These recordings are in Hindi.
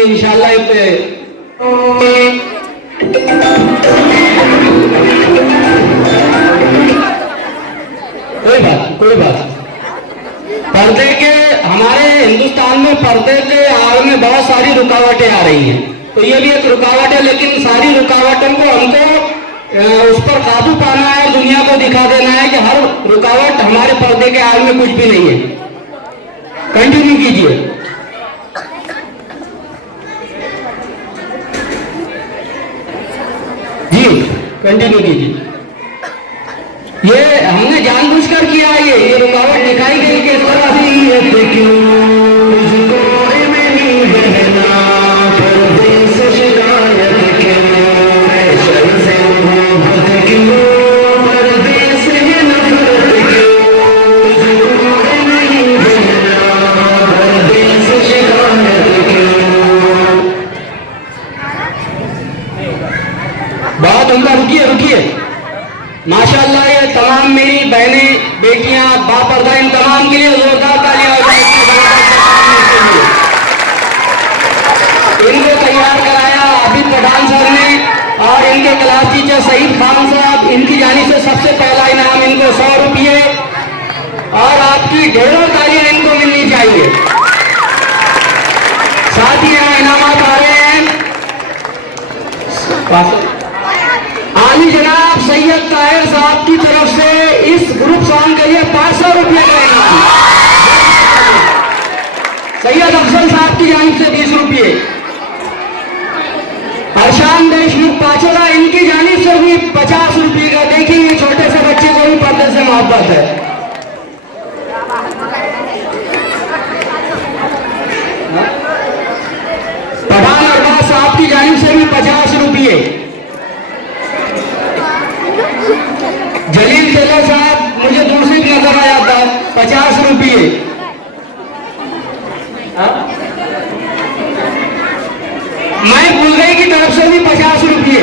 आएंगे इंशाल्लाह। कोई बात पर्दे के हमारे हिंदुस्तान में पर्दे के आड़ में बहुत सारी रुकावटें आ रही हैं, तो ये भी एक रुकावट है, लेकिन सारी रुकावटों को हमको उस पर काबू पाना है, दुनिया को दिखा देना है कि हर रुकावट हमारे पर्दे के आड़ में कुछ भी नहीं है। कंटिन्यू कीजिए। जी कंटिन्यू कीजिए। ये हमने जानबूझकर किया है, ये रुकावट दिखाई गई कि बहुत उनका। रुकिए माशाअल्लाह, ये तमाम मेरी बहनें बेटियां बापर्दा, इन तमाम के लिए जोरदार तालियां हो जाए। इनको तैयार कराया आबिद पठान सर ने और इनके क्लास टीचर सईद खान साहब, इनकी जानिब से सबसे पहला इनाम इनको 100 रुपये और आपकी ढेरों तालियां इनको मिलनी चाहिए। साथ ही यहाँ इनाम आ रहे हैं आली जनाब सैयद ताहिर साहब की तरफ से इस ग्रुप सॉन्ग के लिए 500 रुपये का इनाम, सैयद अफजल साहब की जानिब से 20 रुपये, हर्षान देशमुख पाचोला इनकी जानिब से भी 50 रुपये का। देखिए ये छोटे से बच्चे को भी पर्दे से मोहब्बत है। पठान अरबाज साहब की जानिब से भी 50 रुपये, जलील टेलर साहब मुझे दूसरी नजर आ जाता है 50 रुपये, मैं भूल गई की तरफ से भी 50 रुपये,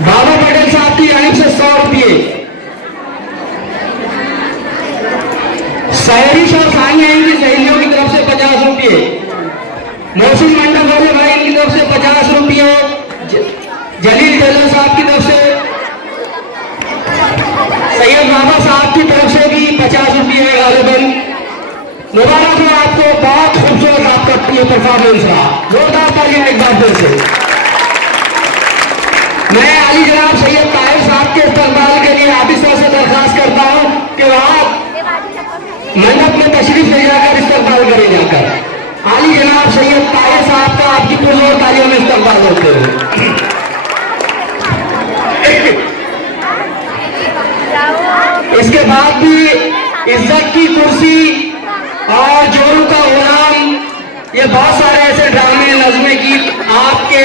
बाबा पटेल साहब की जानिब से 100 रुपये, सहरिश और सानिया इनकी सहेलियों की तरफ से 50 रुपये, मोहसिन मंडल वाले भाई इनकी तरफ से 50 रुपये, जलील टेलर साहब की तरफ से, सैयद बाबा साहब की तरफ से भी 50 रुपये है गालिबन। मुबारक हो आपको, बहुत खूबसूरत आपका ये परफॉर्मेंस रहा, जोरदार तालियां एक बार फिर से। मैं अली जनाब सैयद ताहिर साहब के इस्तकबाल के लिए आबिद से दरखास्त करता हूं कि वहां मंडप में तशरीफ ले जाकर इस्तकबाल करें जाकर। अली जनाब सैयद ताहिर साहब का आपकी पुरजोर तालियों में इस्तकबाल होते हुए। इसके बाद भी इज्जत की कुर्सी और जोरू का गुलाम, ये बहुत सारे ऐसे ड्रामे नज़्में गीत आपके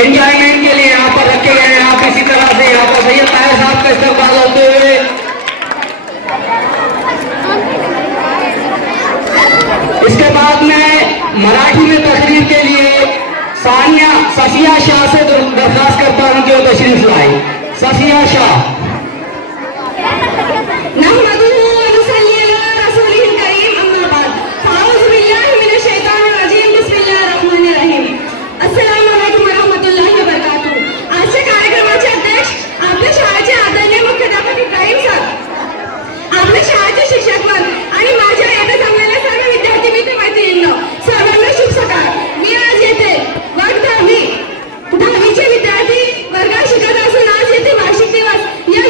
एंजॉयमेंट के लिए यहाँ पर रखे गए हैं। आप इसी तरह से यहाँ पर सैयद ताहिर साहब का इस्तेमाल होते हुए इसके बाद में मराठी में तकरीर के लिए सफिया शाह से दरखास्त करता हूं कि वो तशरीफ लाए। सफिया शाह। वर्गात शिकत असून आज येथे वार्षिक दिवस या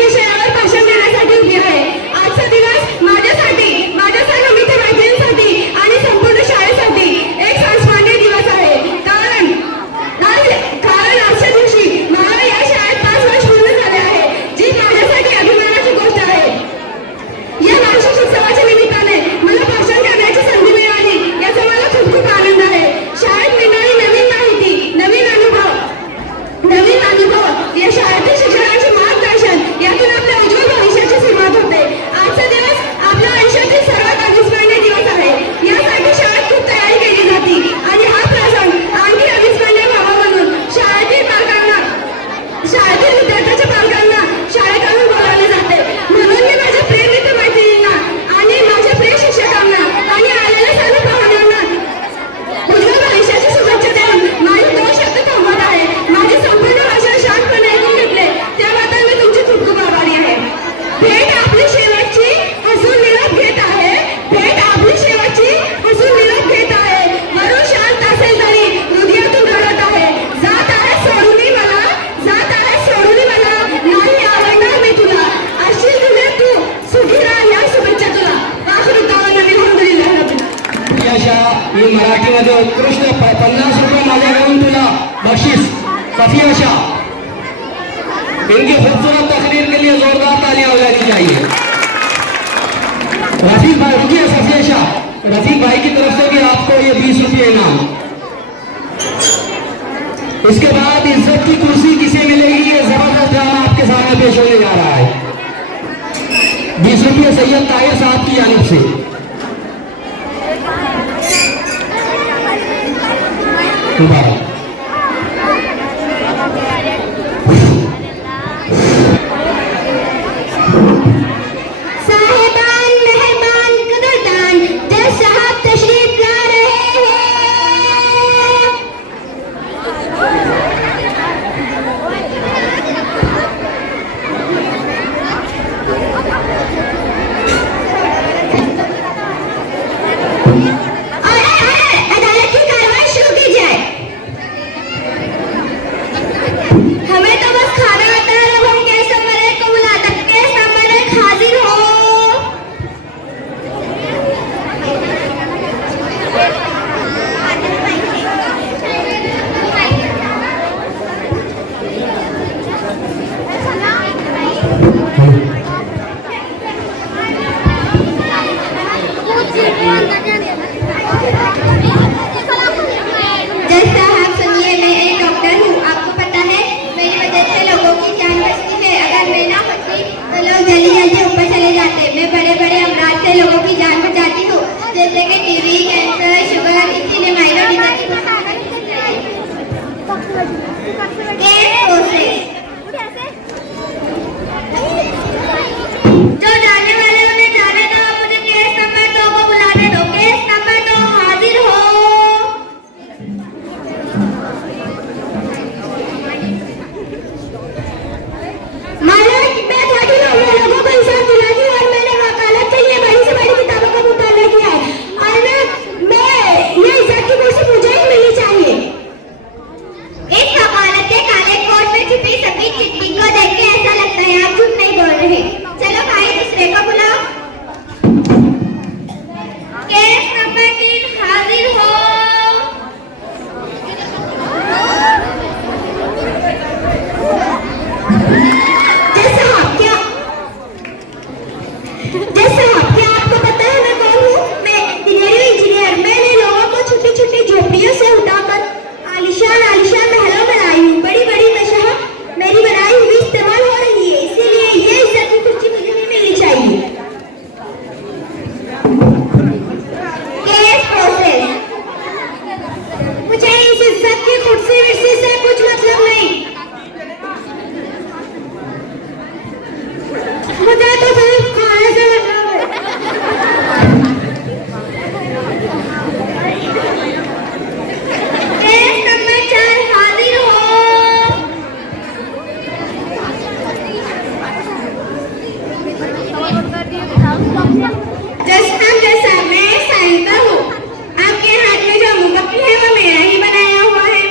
मराठीमध्ये उत्कृष्ट 50 रुपये माझ्याकडून तुला बक्षीस सफिया शाह। इनकी खूबसूरत तकरीर के लिए जोरदार तालियां हो जानी चाहिए। रफीक भाई रुकिए, सफिया शाह, रफीक भाई की तरफ से भी आपको ये 20 रुपये इनाम। इसके बाद इज्जत की कुर्सी किसे मिलेगी, ये जबरदस्त ड्रामा आपके सामने पेश होने जा रहा है। 20 रुपये सैयद ताहिर साहब की जानिब से। साहिबान, मेहमान, कदरदान, जज साहब तशरीफ ला रहे हैं। अदालत की कार्रवाई शुरू की जाए। हमें तो बस खाना आता है, अब हम केस नंबर 1 को बुला सकते। केस नंबर 1 हाजिर हो। जज साहब सुनिए, मैं एक डॉक्टर हूँ। आपको पता है मेरी वजह से लोगों की जान बचती है। अगर मैं ना होती तो लोग जल्दी जल्दी ऊपर चले जाते। मैं बड़े बड़े अमराज से लोगों की जान बचाती हूँ, जैसे कि टीबी, कैंसर, शुगर। इसीलिए माइनर जो जाने वाले उन्हें जाने दो। मुझे केस नंबर 2 को बुलाने दो। केस नंबर 2 हाजिर हो। मालिक, मैं 30 लोगों को हिसाब दिला दी और मैंने वकालत के लिए बड़ी से बड़ी किताबों का मुताला किया है और मैं ये इज्जत की कुर्सी मुझे ही मिलनी चाहिए। इस वकालत के काले कोट में छिपी सफेद चिट्ठी को देख के ऐसा लगता है आप झूठ नहीं बोल रहे। चलो भाई, दूसरे को बुलाओ। केस नंबर 3 हाजिर हो। जज साहब, क्या आपको पता है मैं कौन हूँ? मैं इंजीनियर। मैंने लोगों को छोटी छोटी झोपड़ियों से उठाकर आलिशान आलिशान महलों में लाई हूँ। बड़ी बड़ी मशहूर मेरी बनाई हुई इस्तेमाल हो रही है, इसीलिए ये इज्जत की कुर्सी मुझे भी मिलनी चाहिए। Case process. मुझे इस इज्जत की कुर्सी विर्सी से कुछ मतलब नहीं। मुझे तो सिर्फ खाने से मतलब है। केस नंबर 4 हाजिर हो। जैसा मैं एक साइंसर हूँ। आपके हाथ में जो मोमबत्ती है वो मेरा ही बनाया हुआ है।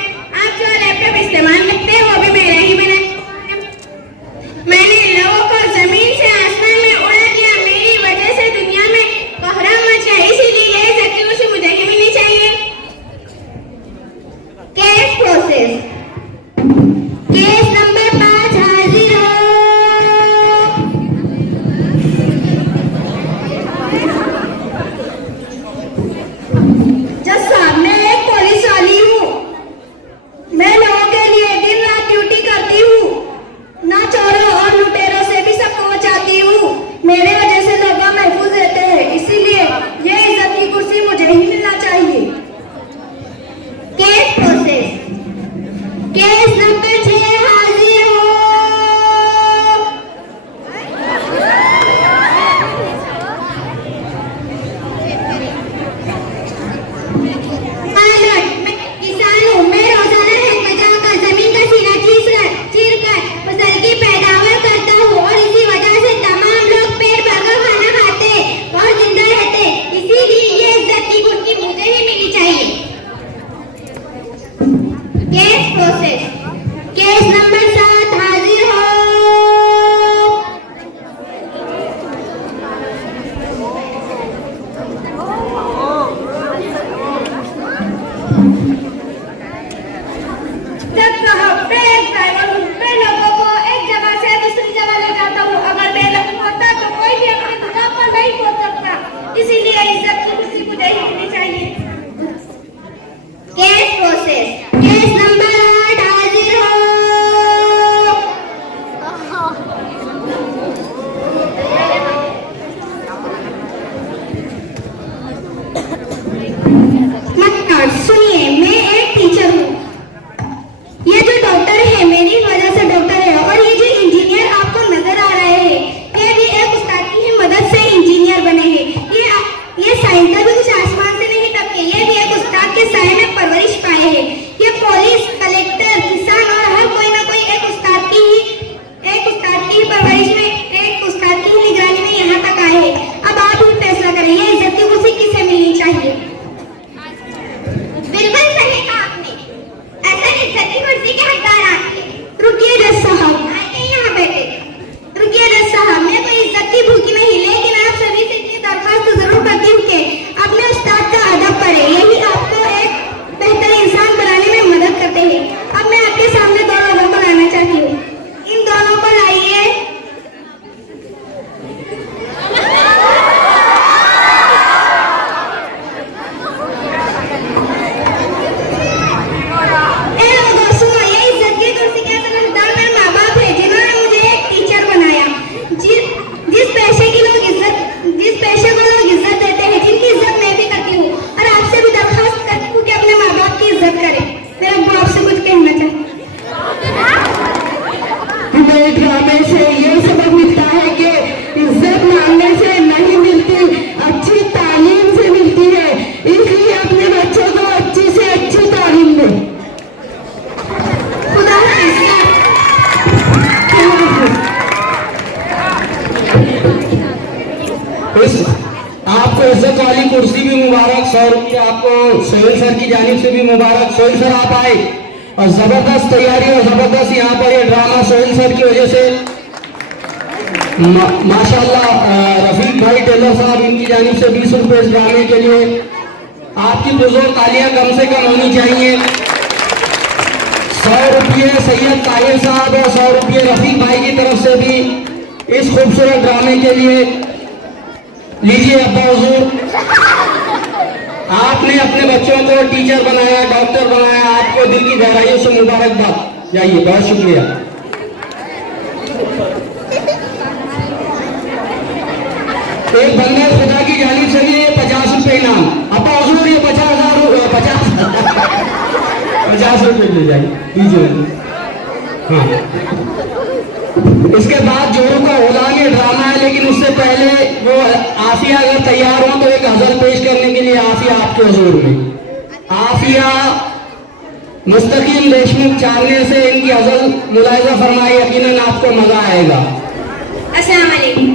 आप जो लैपटॉप इस्तेमाल करते हैं वो भी मेरा ही बनाया हुआ है। मैंने इन लोगों को जमीन से आसमान में उड़ा दिया। मेरी वजह से दुनिया में कोहराम मच गया, इसीलिए ये इज्जत की कुर्सी मुझे ही मिलनी चाहिए। Case process. केस नंबर 5 हाजिर हो। जज साहब, मैं एक पुलिस वाली हूँ। मैं लोगों के लिए दिन रात ड्यूटी करती हूँ। ना चोरों और लुटेरों से भी सबको बचाती हूँ। मेरे वजह से लोग महफूज रहते हैं, इसीलिए ये इज्जत की कुर्सी मुझे ही मिलना चाहिए। Case process. केस नंबर 6 हाजिर हो। पायलट, मैं किसान हूँ। मैं रोजाना खेत में जाकर जमीन का सीना चीर कर फसल की पैदावार करता हूँ और इसी वजह से तमाम लोग पेट भरकर खाना खाते और जिंदा रहते। इसीलिए ये इज्जत की कुर्सी मुझे ही मिलनी चाहिए। Case process. केस नंबर 7 हाजिर हो। जब साहब मैं एक ड्राइवर हूँ, मैं लोगों को एक जगह से दूसरी जगह ले जाता हूँ। अगर मैं नहीं होता तो कोई भी अपनी दुकान पर नहीं पहुँच सकता। इसीलिए इज्जत की खुशी मुझे ही मिलनी चाहिए। केस प्रोसेस, केस नंबर 8 हाजिर हो। सुनिए, मैं एक टीचर हूँ। ये जो डॉक्टर है मेरी वजह से डॉक्टर है, और ये जो इंजीनियर आपको नजर आ रहे हैं ये भी एक उस्ताद की ही मदद से इंजीनियर बने हैं। ये साइंटिस्ट भी कुछ आसमान से नहीं टपके, ये भी एक उस्ताद के साए में परवरिश पाए हैं। ये पुलिस, कलेक्टर, किसान और हर कोई ना कोई एक उस्ताद की ही परवरिश में, एक उस्ताद की ही निगरानी में यहाँ तक आए हैं। अब आप ही फैसला करें, ये इज्जत की खुशी किसे मिलनी चाहिए? बिल्कुल सही कहा आपने। ऐसा इज्जत की कुर्सी के हकदार आप हैं। रुकिए जज साहब, आइए यहाँ बैठे। रुकिए जज साहब, मैं कोई इज्जत की भूखी नहीं, लेकिन आप सभी से इतनी दरख्वास्त जरूर करती हूँ कि अपने उस्ताद का अदब करें। यही आपको एक बेहतर इंसान बनाने में मदद करते हैं। अब मैं आपके सामने दो लोगों को लाना चाहती हूँ। इन दोनों को लाइए। ड्रामे से ये सबक मिलता है कि इज्जत मांगने से नहीं मिलती, अच्छी तालीम से मिलती है। इसलिए अपने बच्चों को अच्छी से अच्छी तालीम दें। खुदा आपको इज्जत वाली कुर्सी भी मुबारक। 100 रुपये आपको सोहेल सर की जानिब से भी मुबारक। सोहेल सर आप आए और जबरदस्त तैयारी और जबरदस्त यहाँ पर ये ड्रामा सोहेल सर की वजह से माशाल्लाह। रफीक भाई टेलर साहब, इनकी जानिब से 20 रुपये इस ड्रामे के लिए। आपकी बुजुर्ग तालियां कम से कम होनी चाहिए। 100 रुपये सैयद ताहिर साहब और 100 रुपये रफीक भाई की तरफ से भी इस खूबसूरत ड्रामे के लिए। लीजिए अब्बा हुजूर, आपने अपने बच्चों को टीचर बनाया, डॉक्टर बनाया, आपको दिल की गहराइयों से मुबारकबाद। जाइए, बहुत शुक्रिया। एक बंदा खुदा की जानिब से भी 50 रुपये इनाम। अब्बा हुजूर ये 50 रुपये ले जाइए, दीजिए। हाँ, इसके बाद जोरों का गुलाम ये ड्रामा है, लेकिन उससे पहले वो आसिया अगर तैयार हो तो एक गजल पेश करने के लिए आसिया आपके हुजूर में। आसिया मुस्तकीम देशमुख चाहने से इनकी गजल मुलाहिजा फरमाई, यकीनन आपको मजा आएगा। अस्सलाम वालेकुम।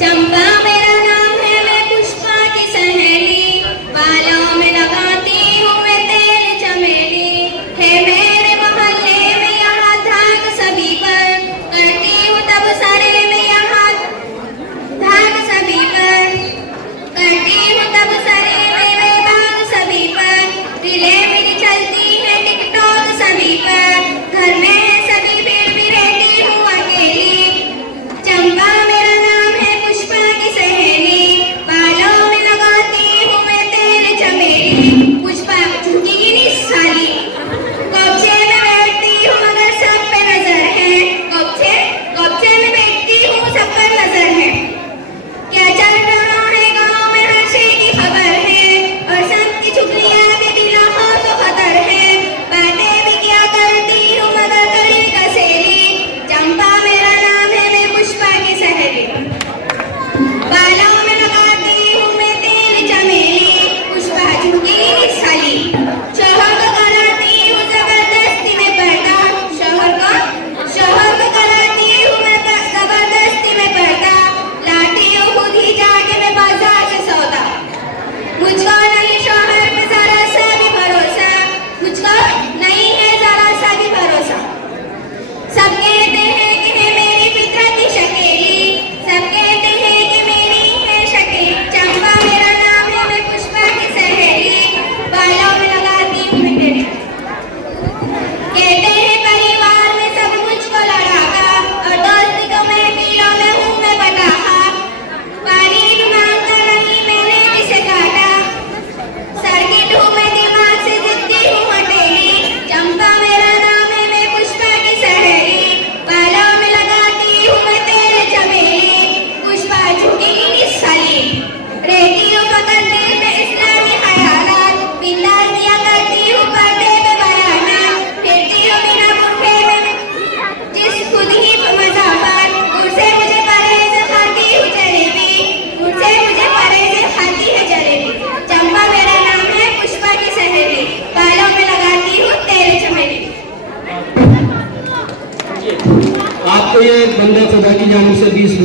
चंपा मेरा नाम है, मैं पुष्पा की सहेली, बालों में लगाती हूँ मैं तेल चमेली, है मेरे मोहल्ले में यहाँ धाक सभी पर, करती हूँ तब सारे में यहाँ धाक सभी पर, करती हूँ तब सारे में मैं बाग सभी पर, दिले मेरी चलती है टिकटॉक सभी पर, घर में है सभी फिर भी रहती हूँ अकेली। चंपा मेरा नाम है, पुष्पा की सहेली, बालों में लगाती हूँ मैं तेल चमेली, पुष्पा झुकेगी नहीं साली, कब्जे में बैठती हूँ मगर सब पे नजर है, कब्जे में बैठती हूँ सब पर नजर है, क्या चल रहा है गाँव में हर शे की खबर है, और सबकी चुगलियाँ भी दिला हो तो खतर है, बातें भी क्या करती हूँ मगर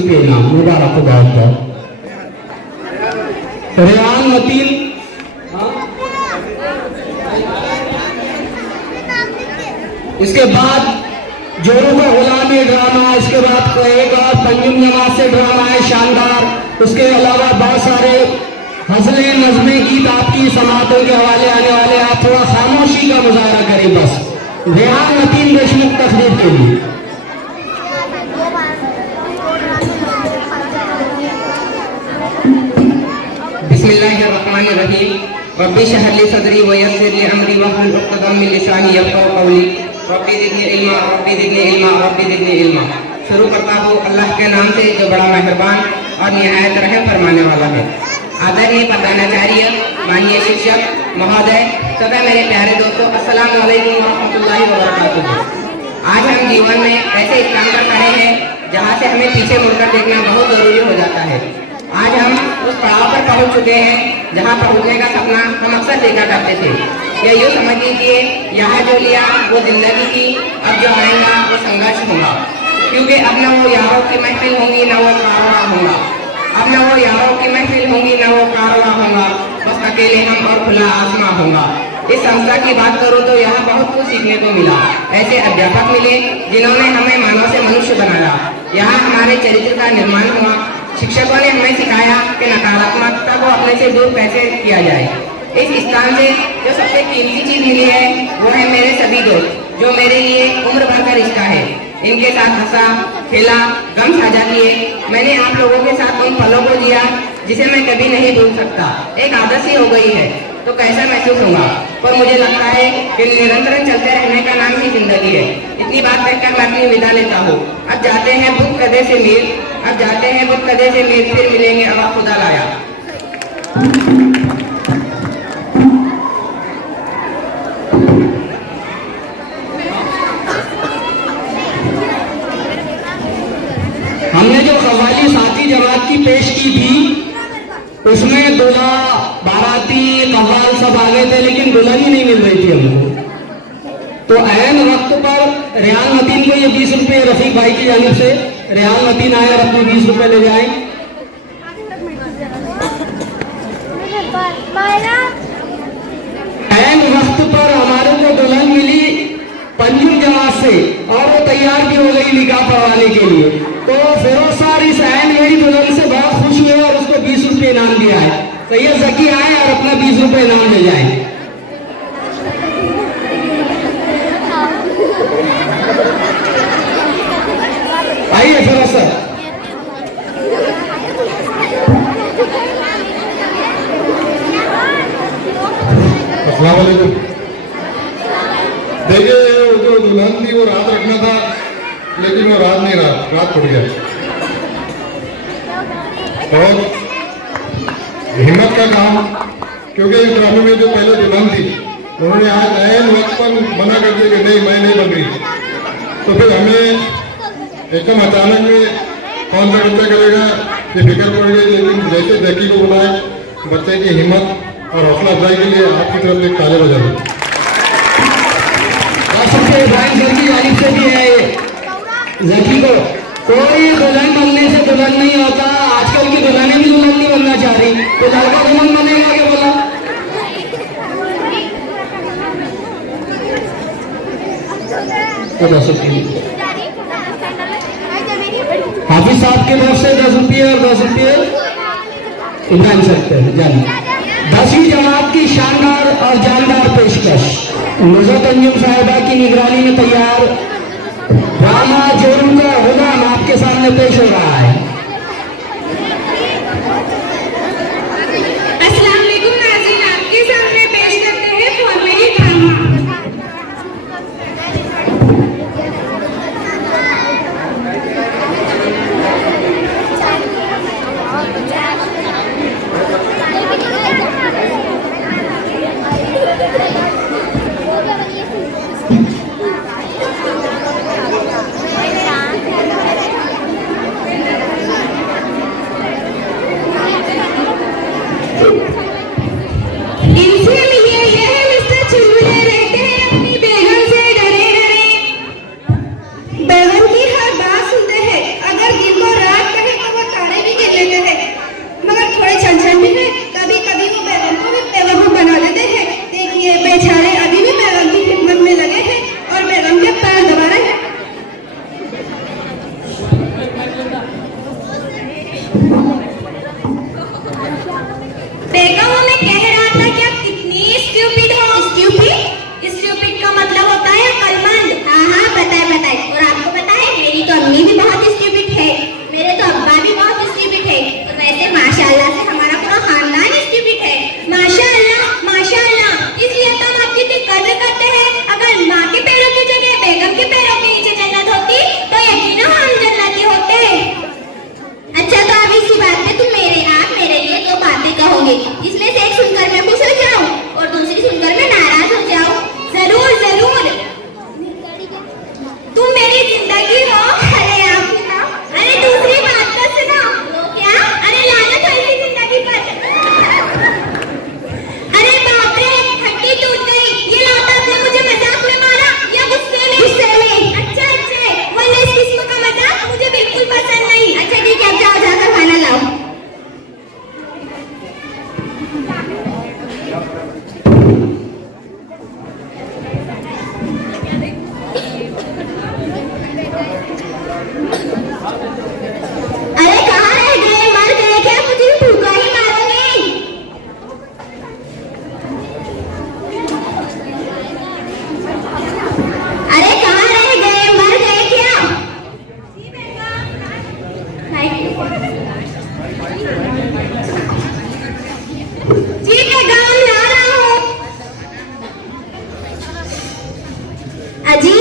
रुपये इनाम। मुबारकबाद दो। रेहान मतीन, इसके बाद जोरों का गुलाम ये ड्रामा, इसके बाद एक और पंजुम जमात से ड्रामा है शानदार। उसके अलावा बहुत सारे हंसले नज़में गीत आपकी समातों के हवाले आने वाले। आप थोड़ा खामोशी का मुजाहरा करें बस। रेहान मतीन देशमुख तकरीर के लिए। बिस्मिल्लाहिर्रहमानिर्रहीम। रब्बी शरह ली सदरी व यस्सिर ली अमरी वहलुल उक़दम मिन लिसानी यफ़क़हू क़ौली। रब्बी ज़िदनी इल्मा, रब्बी ज़िदनी इल्मा, रब्बी ज़िदनी इल्मा। शुरू करता हूँ अल्लाह के नाम से जो बड़ा मेहरबान और निहायत रहम फरमाने वाला है। आदरणीय प्रधानाचार्य, माननीय शिक्षक महोदय तथा मेरे प्यारे दोस्तों, अस्सलाम वालेकुम व रहमतुल्लाहि व बरकातुहू। आज हम जीवन में ऐसे स्थान पर खड़े हैं जहाँ से हमें पीछे मुड़कर देखना बहुत ज़रूरी हो जाता है। आज हम उस पड़ाव पर पहुँच चुके हैं जहाँ पहुँचने का सपना हम अक्सर देखा करते थे। या यूँ समझ लीजिए, यहाँ जो लिया वो जिंदगी थी, अब जो आएगा वो संघर्ष होगा। क्योंकि अब न वो यारों की महफिल होंगी न वो कारवां होगा। अब न वो यारों की महफिल होंगी न वो कारवां होगा, बस अकेले हम और खुला आसमां होगा। इस संस्था की बात करूँ तो यहाँ बहुत कुछ सीखने को मिला। ऐसे अध्यापक मिले जिन्होंने हमें मानव से मनुष्य बनाया। यहाँ हमारे चरित्र का निर्माण हुआ। शिक्षकों ने हमें सिखाया कि नकारात्मकता को अपने से दूर कैसे किया जाए। इस स्थान से जो सबसे कीमती चीज मिली है वो है मेरे सभी दोस्त, जो मेरे लिए उम्र भर का रिश्ता है। इनके साथ हंसा, खेला, गम साझा किए। मैंने आप लोगों के साथ उन पलों को जिया जिसे मैं कभी नहीं भूल सकता। एक आदत सी हो गई है तो कैसा महसूस होगा, पर मुझे लगता है कि निरंतर चलते रहने का नाम ही जिंदगी है। इतनी बात कहकर मैं अपनी विदा लेता हूँ। अब जाते हैं बुत कदे से मीर, अब जाते हैं बुत कदे से मीर, फिर मिलेंगे अब खुदा लाया। हमने जो कव्वाली साथी जमात की पेश की थी उसमें दूल्हा बाराती कव्वाल सब आ गए थे, लेकिन दुल्हन ही नहीं मिल रही थी हमको। तो ऐन वक्त पर रेहान मतीन को ये 20 रुपये रफीक भाई की जानिब से रेहान मतीन आए और अपने 20 रुपये ले जाए। ऐन वक्त पर हमारे को दुल्हन मिली पंजुम जमात से और वो तैयार भी हो गई निकाह पढ़वाने के लिए। तो फिरोज साहब इस ऐन मेरी दुल्हन से बहुत खुश हुए और उसको 20 रुपये इनाम दिया है। सैयद जकी आए और अपना 20 रुपये इनाम ले जाए। आइए फिरोज सर। अस्सलाम वालेकुम। देखिए जो दुल्हन थी वो रात रखना था, लेकिन वो रात नहीं रहा, रात पड़ गया। और हिम्मत का काम, क्योंकि इस ड्रामे में जो पहले दुल्हन थी उन्होंने आज ऐन वक्त पर मना कर दिया कि नहीं मैं नहीं बन रही। तो फिर हमें एकदम अचानक में कौन सा बच्चा करेगा ये फिक्र पड़ गई। लेकिन जैसे जैकी को बुलाए, बच्चे की हिम्मत और हौसला अफजाई के लिए आपकी तरफ से ताले बजा दें। इब्राहिम सर की जानिब से भी है जकी को। कोई दुल्हन बनने से दुल्हन नहीं होता। आजकल की दुल्हनें भी दुल्हन नहीं बनना चाह रही, तो लड़का दुल्हन बनेगा क्या बोला। हाफिज साहब की तरफ से 10 रुपये और 10 रुपये इब्राहिम सकते हैं जान। 10वीं जमात की शानदार और जानदार पेशकश नुज़रत अंजुम साहिबा की निगरानी में तैयार ड्रामा जोरुम का गुलाम आपके सामने पेश हो रहा है। अस्सलाम वालेकुम नाज़रीन, आपके सामने पेश करते हैं कॉमेडी ड्रामा। अजी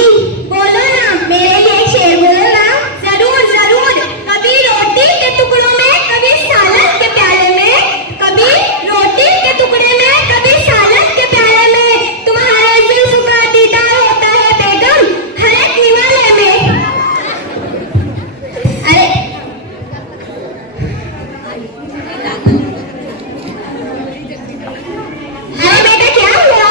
बोलो ना, मेरे लिए एक शेर बोलो ना। जरूर जरूर। कभी रोटी के टुकड़ों में, कभी सालन के प्याले में, कभी रोटी के टुकड़े में, कभी सालन के प्याले में, तुम्हारे जुल्फ का दीदार होता है बेगम हर एक निवाले में। अरे बेटा क्या हुआ?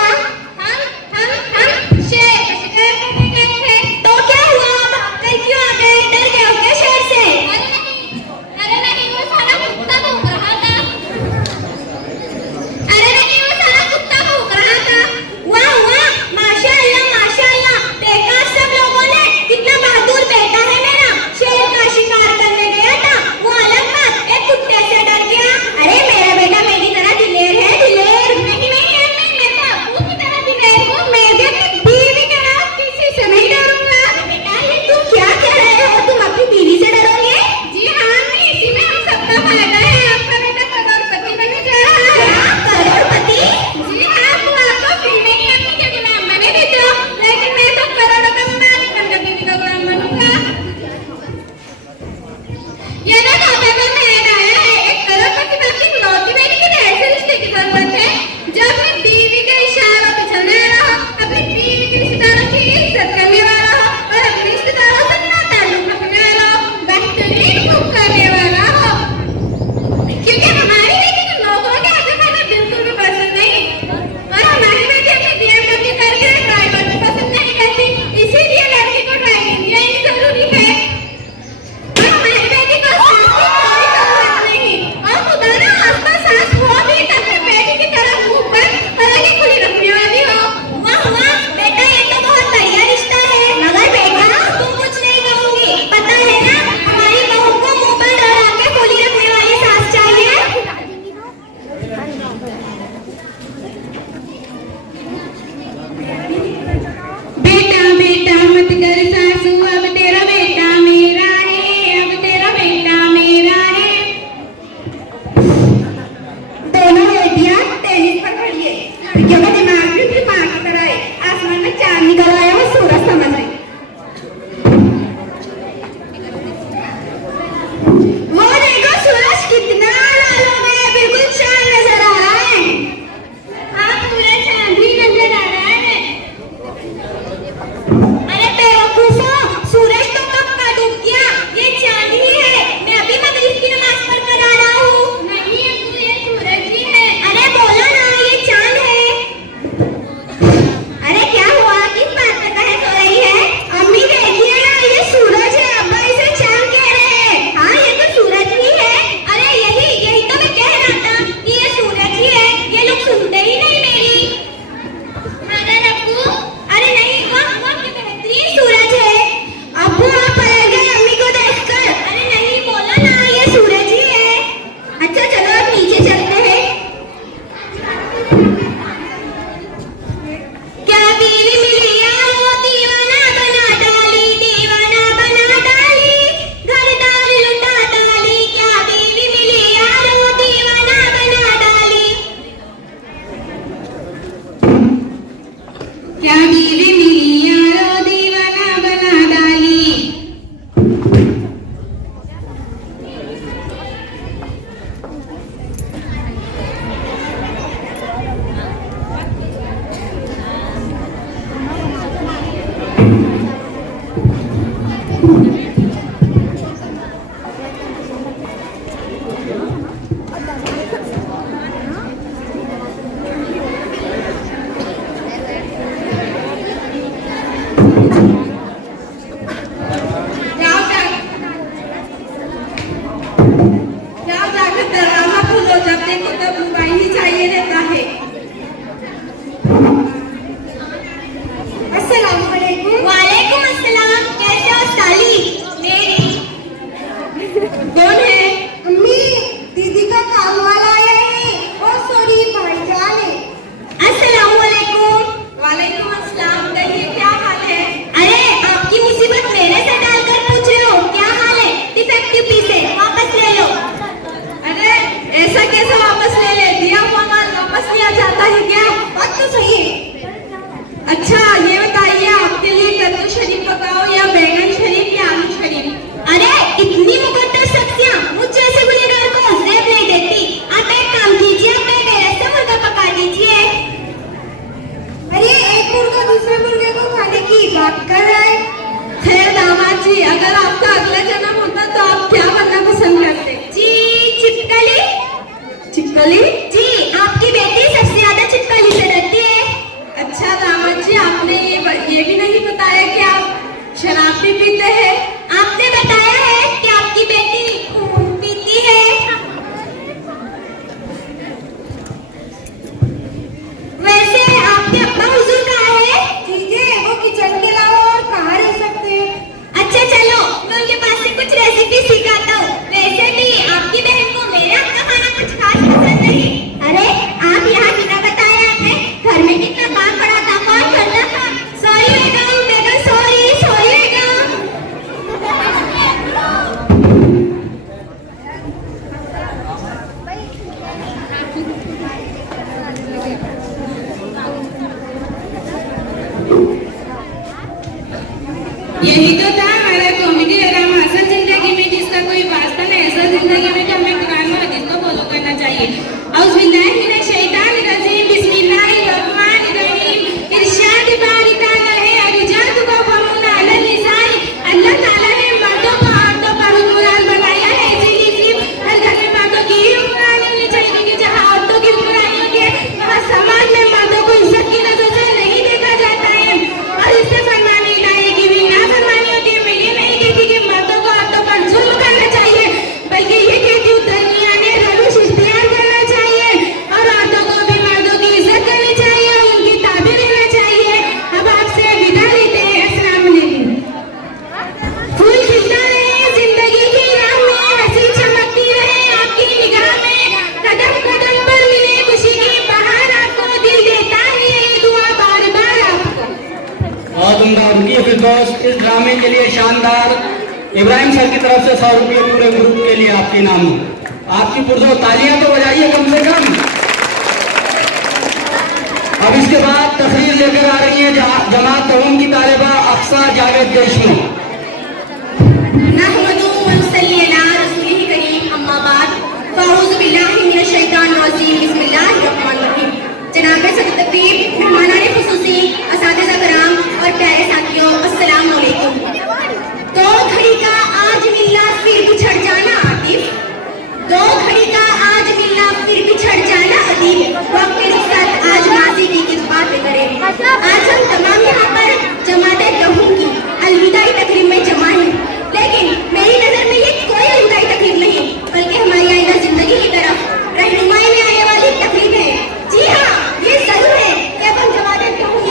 हम शेर का शिकार करने गए थे। तो क्या हुआ? भागकर क्यों आ गए? डर गए हो क्या शेर से? अरे नहीं, वो साला कुत्ता भौंक रहा था। वाह वाह, माशाअल्लाह माशाअल्लाह। देखा सब लोगों ने कितना बहादुर बेटा है मेरा। शेर का शिकार करने गया था, वो अलग बात, एक कुत्ते से डर गया। अरे मेरा बेटा मेरी तरह दिलेर है, दिलेर। नहीं मैं बापू की तरह दिलेर हूँ। मैं भी अपनी बीवी की तरह किसी से नहीं डरूंगा। बेटा ये तुम क्या कह रहे हो? तुम अपनी बीवी से डरोगे? जी हाँ अम्मी, इसी में हम सबका फायदा है। आपका बेटा करोड़पति बनने जा रहा है। करोड़पति? जी हाँ, तो आपको फिल्में ही अपनी के गुलाम बने देते हो, लेकिन मैं तो करोड़ों का मालिक बनकर बीवी का गुलाम बनूंगा। ये ना खाते पर मेरा आया है, एक करोड़पति बनने की लौटी बेटी के ऐसे रिश्ते की जरूरत है जो अपनी बीवी के इशारों पे चलने वाला हो, अपनी बीवी के रिश्तेदारों की इज्जत करने वाला हो और अपने रिश्तेदारों से ना ताल्लुक रखने वाला हो, बेहतरीन कुक करने वाला हो। क्योंकि हमारी बेटी को नौकरों के आगे बढ़ना बिल्कुल भी पसंद नहीं, और हमारी बेटी अपनी BMW करके ड्राइवर को पसंद नहीं करती, इसीलिए लड़की को ड्राइविंग आनी जरूरी है। और हमारी बेटी को सास की कोई जरूरत नहीं, और खुदा ना आसपास सास हो भी तो अपनी बेटी की तरह मुंह पर पलकें खुली रखने वाली हो। वाह वाह बेटा, ये तो बहुत बढ़िया रिश्ता है। मगर बेटा तुम कुछ नहीं कहोगी, पता है ना हमारी बहू को मुंह पर डरा के खुली रखने वाली सास चाहिए। बेटा बेटा मत कर सासू, अब तेरा बेटा मेरा है, अब तेरा बेटा मेरा है। दोनों बेटियां टेनिस पर खड़ी है। लड़कियों का दिमाग भी अपनी माँ की तरह है। आसमान में चांद निकल आया वो सूरज समझ रही। वो देखो सूरज कितना लाल हो गया है, बिल्कुल चांद नजर आ रहा है। हाँ पूरा चांद ही नजर आ रहा है। अरे बेवकूफो, सूरज तो कब का डूब गया, ये चांद ही है। मैं अभी मगरिब की नमाज पढ़कर आ रहा हूँ। नहीं अब्बू, ये सूरज ही है। अरे बोलो ना, ये चांद है। अरे क्या हुआ, किस बात पे बहस हो रही है? अम्मी देखिए ना, ये सूरज है, अब्बा इसे चांद कह रहे हैं। हाँ ये तो सूरज ही है। अरे यही तो मैं कह रहा था कि ये सूरज ही है। ये लोग सुनते ही नहीं मेरी। मगर अब्बू, अरे नहीं, वो बेहतरीन सूरज है। अब्बू आप पलट गए अम्मी को देखकर। अरे नहीं बोला ना, ये सूरज ही है। अच्छा चलो अब नीचे चलते हैं। क्या बीवी मिली यारो, दीवाना बना डाली, दीवाना बना डाली, घरदार लुटा डाली। क्या बीवी मिली यारो, दीवाना बना डाली। क्या बीवी मिली यारो, दीवाना बना डाली। जाओ जाकर दरवाजा खोलो, जब देखो तब मोबाइल ही चाहिए रहता है। अस्सलाम वालेकुम। वालेकुम अस्सलाम। कैसे हो साली मेरी? कौन है? अम्मी, दीदी का काम वाला आया है। ओ सॉरी भाईजान है। अस्सलाम वालेकुम। वालेकुम अस्सलाम। कहिए क्या हाल है? अरे आपकी मुसीबत मेरे से डालकर पूछ रहे हो क्या हाल है? डिफेक्टिव पीस है, वापस ले लो। अरे ऐसा कैसे वापस ले ले? दिया हुआ माल वापस लिया जाता है क्या? बात तो सही है। अच्छा ये बताइए आपके लिए बात कर रहा है। खैर दामाद जी, अगर आपका अगला जन्म होता तो आप क्या बनना पसंद करते? जी छिपकली। छिपकली? जी आपकी बेटी सबसे ज्यादा छिपकली से डरती है। अच्छा दामाद जी, आपने ये भी नहीं बताया कि आप शराब भी पीते हैं। आपने बताया है कि आपकी बेटी खून पीती है। वैसे आपके अब्बा हुजूर कहाँ है? ठीक है, वो किचन के अलावा और कहाँ रह सकते हैं? अच्छा चलो, मैं उनके पास से कुछ रेसिपी सिखाता हूँ। वैसे भी आपकी बहन को मेरे हाथ का खाना कुछ खास पसंद नहीं। अरे आप यहाँ बिना बताए आ गए। घर में कितना काम पड़ा था, कौन करता था? सॉरी बेगम, सॉरी बेगम। यही तो था हमारा कॉमेडी ड्रामा असल जिंदगी में जिसका कोई वास्ता नहीं। असल जिंदगी में तो हमें कुरान और हदीस को फॉलो करना चाहिए। औज़ुबिल्लाहिमिनश्शैतानिर्रजीम, बिस्मिल्लाहिर्रहमानिर्रहीम। इरशाद बारी ताला है, अर्रिजालु क़व्वामूना अलन निसाई। अल्लाह ताला ने मर्दों को औरतों पर हुक्मरान बनाया है, इसीलिए सिर्फ हर घर में मर्दों की ही हुक्मरानी होनी चाहिए कि जहाँ औरतों की हुक्मरानी होती है वहाँ समाज में मर्दों को इज्जत की नजर से नहीं देखा जाता है। और इससे फरमाने लायक की भी नाफरमानी होती है। मैं ये नहीं कहती कि मर्दों को औरतों पर जुल्म करना चाहिए, बल्कि ये कहती हूँ दुनिया ने रविश इख्तियार करना चाहिए और औरतों को भी मर्दों की इज्जत करनी चाहिए और उनकी ताबे रहना चाहिए। अब आपसे विदा लेते हैं। अस्सलाम वालेकुम। फूल खिलता रहे जिंदगी की राह में, हंसी चमकती रहे आपकी निगाह में, कदम कदम पर मिले खुशी की बहार आपको, दिल देता है ये दुआ बार बार आपको। और उनका उनकी फिरदौस इस ड्रामे के लिए शानदार इब्राहिम सर की तरफ से 100 रुपये पूरे ग्रुप के लिए आपके नाम। आपकी पुरजोर तालियां तो बजाइए कम से कम। अब इसके बाद तकरीर लेकर आ रही है जमात तहूम की तालिबा अक्सा जावेद देशमुख। नहमदुहु व नसल्ली अला रसूलिल करीम, अम्मा बाद, फ़अऊज़ु बिल्लाहि मिनश शैतानिर रजीम, बिस्मिल्लाहिर रहमानिर रहीम। जनाब सदर तकरीर, मेहमानाने खुसूसी, असातिज़ा किराम और प्यारे साथियों, अस्सलाम वालेकुम। दो घड़ी का आज मिलना फिर बिछड़ जाना आतिफ, दो घड़ी का आज मिलना फिर बिछड़ जाना अदीब, वक्त के रुखसत आज माज़ी की किस बात करें। आज हम तमाम यहाँ पर जमाते तहूम की अलविदाई तकरीब में जमा हैं, लेकिन मेरी नजर में ये कोई अलविदाई तकरीब नहीं, बल्कि हमारी आइंदा जिंदगी की तरफ रहनुमाई में आने वाली तकरीब है। जी हाँ, ये जरूर है कि अब हम जमाते तहूम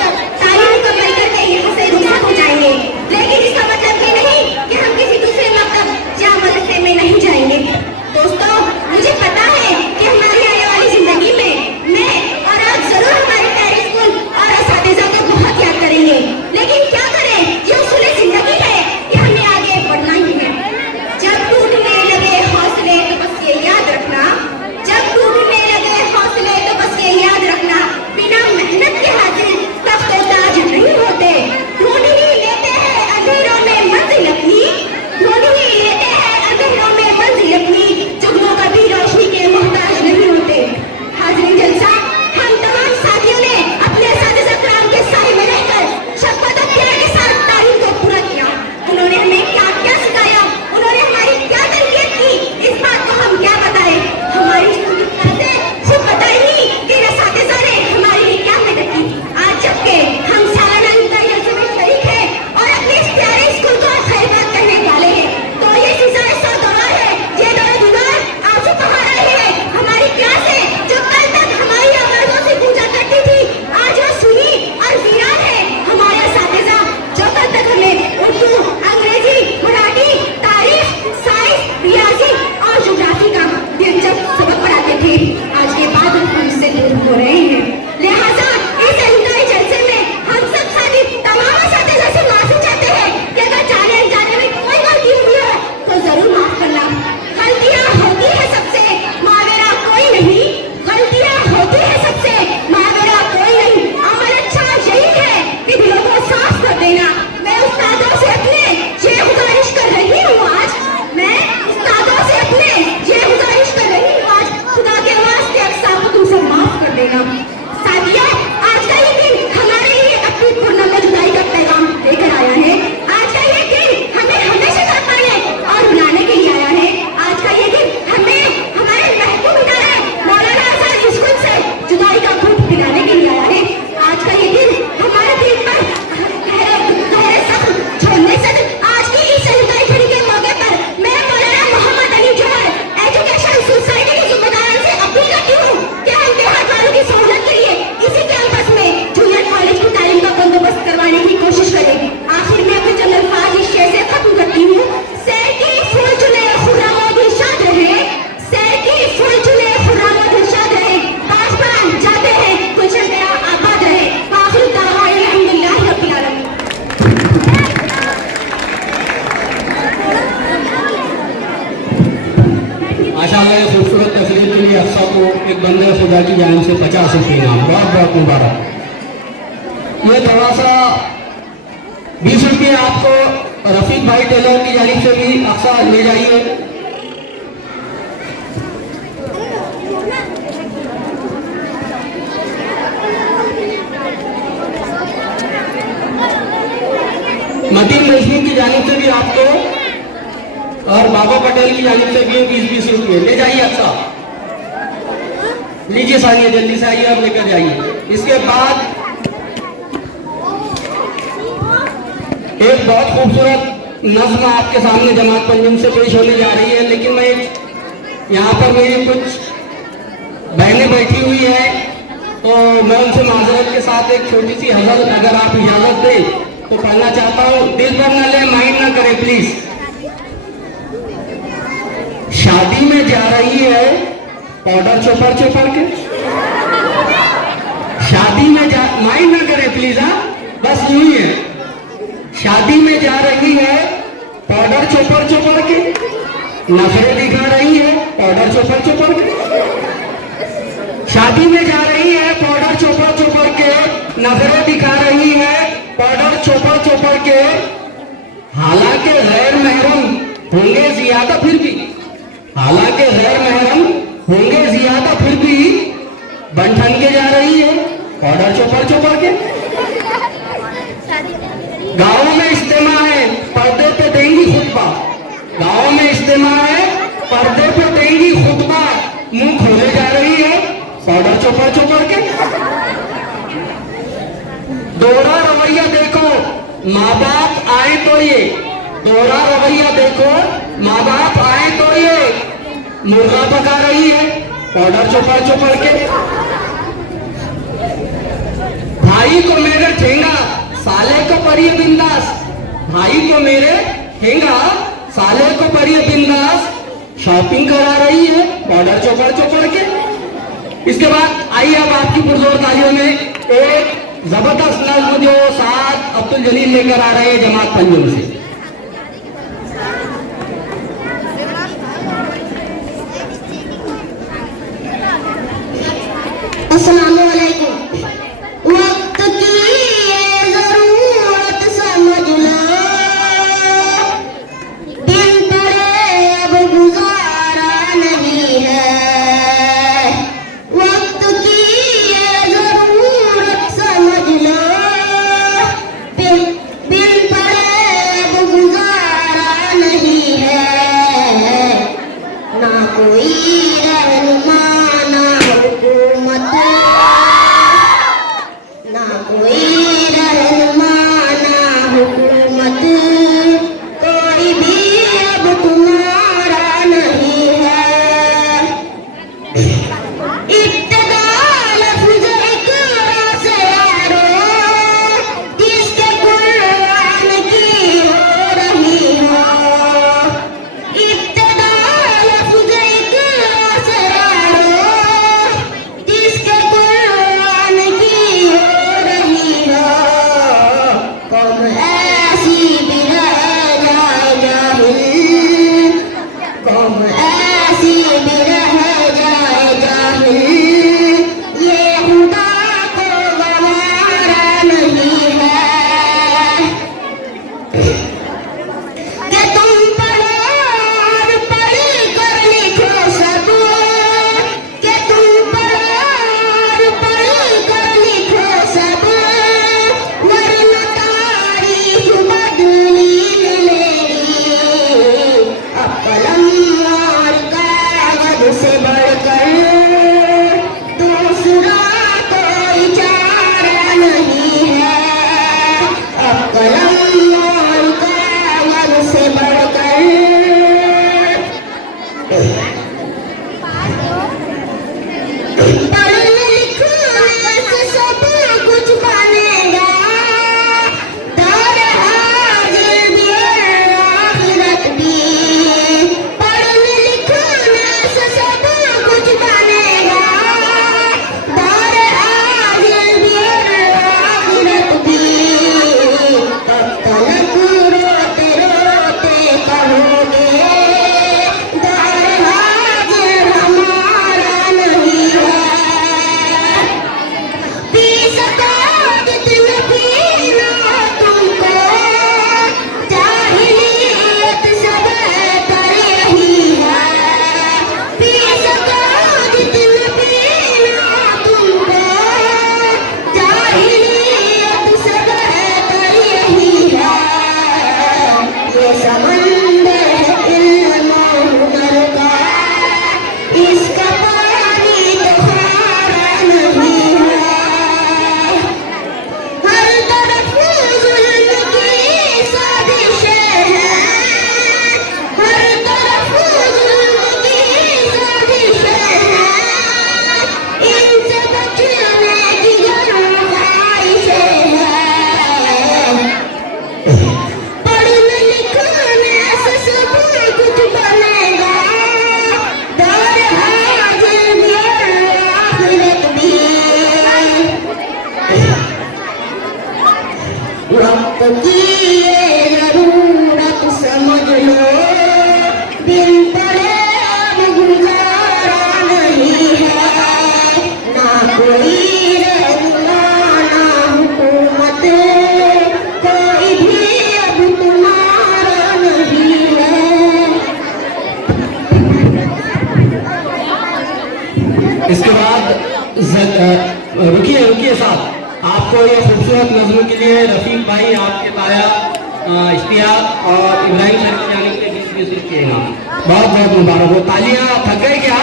ताला की जानिब से 50 रुपये इनाम, बहुत बहुत मुबारक। ये थोड़ा सा 20 रुपये आपको रफीक भाई टेलर की जानिब से भी अक्सर ले जाइए। मतीन रेशमी की जानिब से भी आपको और बाबा पटेल की जानिब से भी 20-20 रुपये ले जाइए। अच्छा लीजिए सानिया, जल्दी से आइए और लेकर जाइए। इसके बाद एक बहुत खूबसूरत नज्म आपके सामने जमात पंजुम से पेश होने जा रही है, लेकिन मैं यहाँ पर मेरी कुछ बहनें बैठी हुई है तो मैं उनसे माजरत के साथ एक छोटी सी हज़ल अगर आप इजाज़त दें तो पढ़ना चाहता हूँ। दिल पर न ले, माइंड ना करें प्लीज। शादी में जा रही है पाउडर चोपर चोपर के, शादी में जा, माइंड ना करें प्लीज, हाँ बस यूं ही है। शादी में जा रही है पाउडर चोपर चोपर के, नखरे दिखा रही है पाउडर चोपर चोपर के। शादी में जा रही है पाउडर चोपर चोपर के, नखरे दिखा रही है पाउडर चोपर चोपर के। हालांकि गैर महरम होंगे ज्यादा फिर भी, हालांकि गैर महरम होंगे ज्यादा फिर भी बंठन के जा रही है पाउडर चोपर चोपर के। गाँव में इज्तिमा है पर्दे पे देंगी खुतबा, गाँव में इज्तिमा है पर्दे पे देंगी खुतबा, मुंह खोले जा रही है पाउडर चोपर चोपर के। दोहरा रवैया देखो माँ बाप आए तो ये, दोहरा रवैया देखो माँ बाप आए तो ये, मुर्गा पका रही है पाउडर चोपर चोपर के। भाई को मेरे ठेंगा साले को परिए बिंदास, भाई को मेरे ठेंगा साले को परिए बिंदास, शॉपिंग करा रही है पाउडर चोपर चोपर के। इसके बाद आइए अब आपकी पुरजोर तालियों में एक जबरदस्त नज्म जो साथ अब्दुल जलील लेकर आ रहे हैं जमात पंजुम से। अस्सलाम वालेकुम। वक्त की ये जरूरत समझ लो, दिन पड़े अब गुजारा नहीं है। वक्त की ये जरूरत समझ लो, दिन पड़े अब ये समंदर है इल्म और हुनर का, इसका पानी तो खारा नहीं है। हर तरफ जुल्म की साजिशें हैं, हर तरफ जुल्म की साजिशें हैं, इनसे बचने की जरूर ख्वाहिशें हैं। पढ़ने लिखने से सब कुछ बनेगा, दौर हाजिर भी और आखिरत भी। वक्त की ये जरूरत समझ लो, दिन पड़े अब गुजारा नहीं है, ना कोई रहनुमा ना हुकूमत, कोई भी अब तुम्हारा नहीं है। इसके बाद रुकिए साहब, आपको ये खूबसूरत नज़्म के लिए रफीक भाई आपके ताया इश्तियाक और इब्राहिम शरीफ जानी के 20 रुपये इनाम। बहुत बहुत मुबारक हो। तालियां थक गए क्या?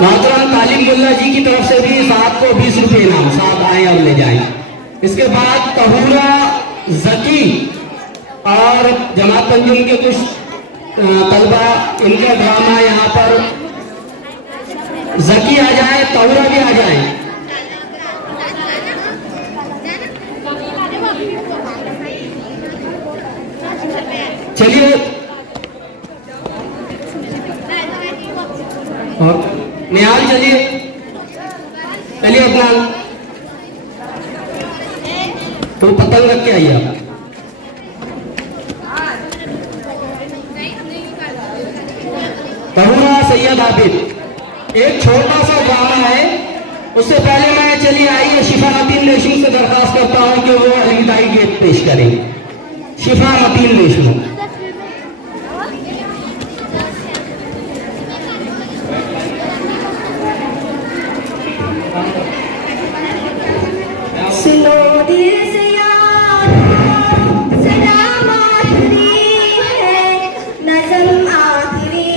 मोहतरम तालीम मुल्ला जी की तरफ से भी साहब को 20 रुपये इनाम, साहब आए और ले जाएं। इसके बाद तहूरा जकी और जमात तंजुम के कुछ तलबा, इनका ड्रामा यहाँ पर, जकी आ जाए, तहूरा भी आ जाए। चलिए और निहाल चलिए अपना तो पतंग रख के आइए आप। तहूरा सैयद आबिद, एक छोटा सा ड्रामा है। उससे पहले मैं चलिए आइए शिफा मतीन देशमुख से दरखास्त करता हूं कि वो अलविदाई गीत पेश करें। शिफा मतीन देशमुख। सुनो दिल से यारो, सलाम आखिरी है, नज़्म आखिरी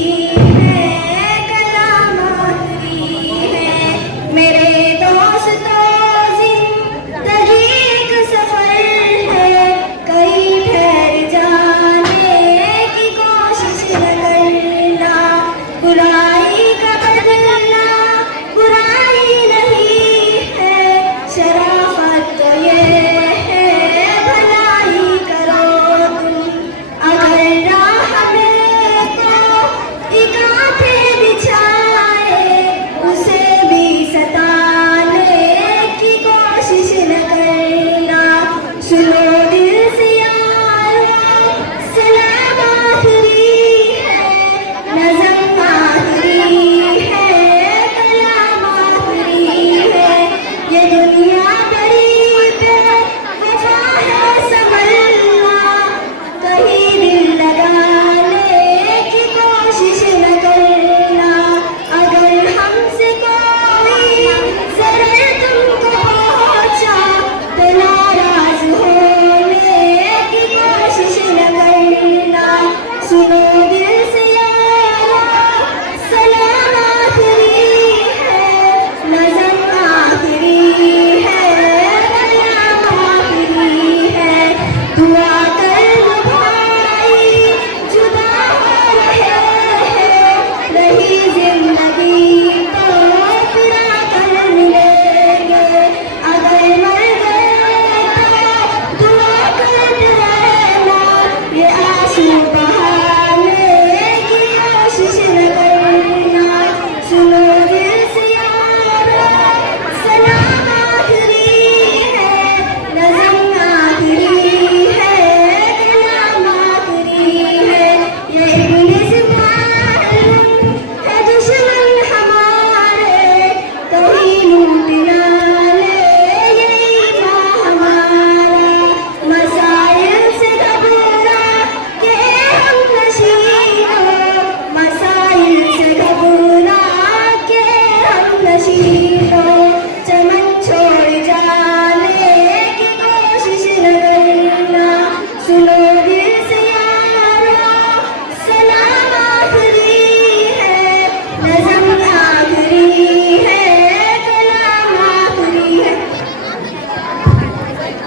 है, कलाम आखिरी है। मेरे दोस्तों ज़िंदगी एक सफ़र है, कहीं ठहर जाने की कोशिश न करना, बुराई का बदलना बुराई नहीं है, शराफत तो ये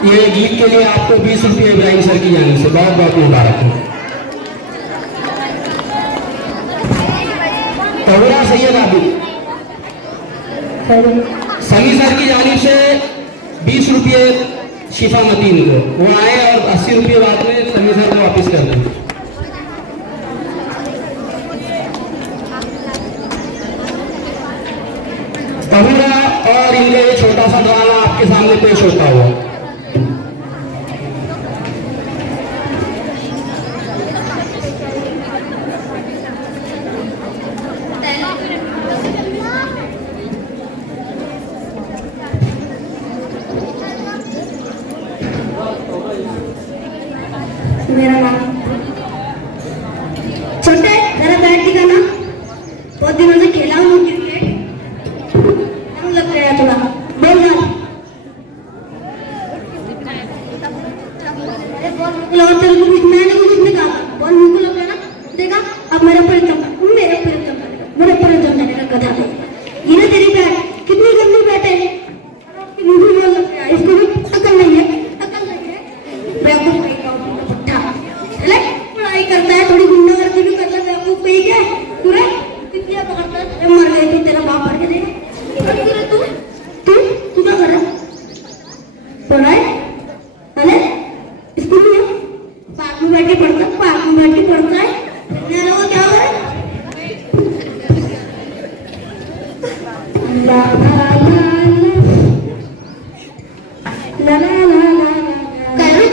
ये गीत के लिए आपको 20 रुपये इब्राहिम सर की जानी से बहुत बहुत मुबारक हो। तहुरा सैयद आबिद समी सर की जानी से 20 रुपये शिफा मतीन को, वो आए और 80 रुपये बाद में समी सर को वापस कर दें। तहुरा और इनका ये छोटा सा ड्रामा आपके सामने पेश होता हुआ। मेरा नाम छोटे, जरा बैठ दिखा ना, बहुत दिनों से खेला हूँ क्रिकेट, मन लग गया थोड़ा, बोल ना। अरे बॉल मुझे तेरे को कुछ मैंने को कुछ नहीं कहा, बॉल मुझे लग गया ना, देखा अब मेरे ऊपर एकदम गधा है ये ना, तेरी बैट कितनी गंदी बैट है, मुझे बॉल लग गया, इसको भी अकल नहीं है, बेवकूफ पढ़ाई करता है, थोड़ी गुंडागर्दी भी करता है, बेवकूफ कहीं क्या पूरा कितनी पकड़ता है, मर गई तो तेरा बाप पढ़ के देगा। तू तू क्या कर रहा है, पढ़ाई? अरे स्कूल में पार्क में बैठ के पढ़ता है, पार्क में बैठ के पढ़ता है, वो क्या हो रहा है? ला ला ला ला ला ला करू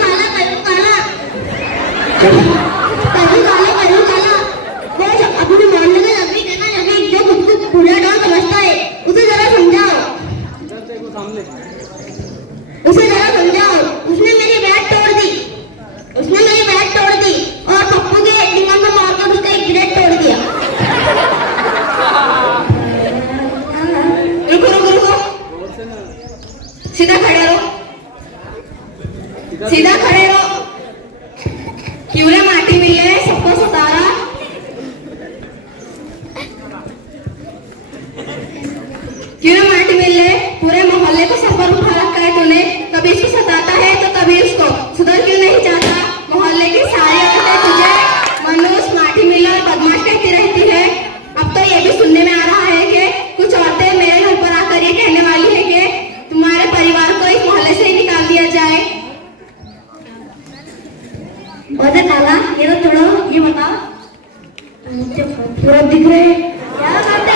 काला वो अपने मोहल्ले में लगी है ना, अभी जो खुद को पूरा डॉन समझता है उसे जरा समझाओ, उसने मेरी बैट तोड़ दी और पप्पू के दिमाग में मारकर उसका एक ग्रेट तोड़ दिया। रुको सीधा खड़े रहो, क्यों रे माटी मिले सबको सतारा, पूरे मोहल्ले को सर पर उठा रखा है तूने, कभी इसको सताता है तो कभी उसको, सुधर क्यों नहीं चाहता? मोहल्ले की सारी औरतें तुझे मनुष्य, माटी मिला और बदमाश कहती रहती है। अब तो ये भी सुनने में आ रहा है कि कुछ औरतें मेरे घर पर आकर ये कहने वाली है कि तुम्हारे परिवार को इस मोहल्ले से ही निकाल दिया जाए। और काला ये तो छोड़ो, ये बताओ मुझे खूबसूरत दिख रहे, क्या लगाते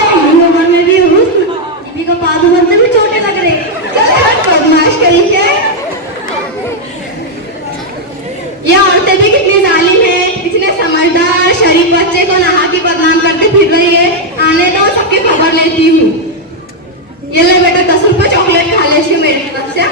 हैं ये उम्र में भी हुस्न, बीबी को पाद उम्र में भी छोटे लग रहे, बदमाश कहीं के। ये औरतें भी कितनी जालिम है, इतने समझदार शरीफ बच्चे को नहा के बदनाम करके फिर रही है। आने दो, सबकी खबर लेती हूँ। ये ले बेटा 10 रुपए चॉकलेट खा ले मेरी तरफ से।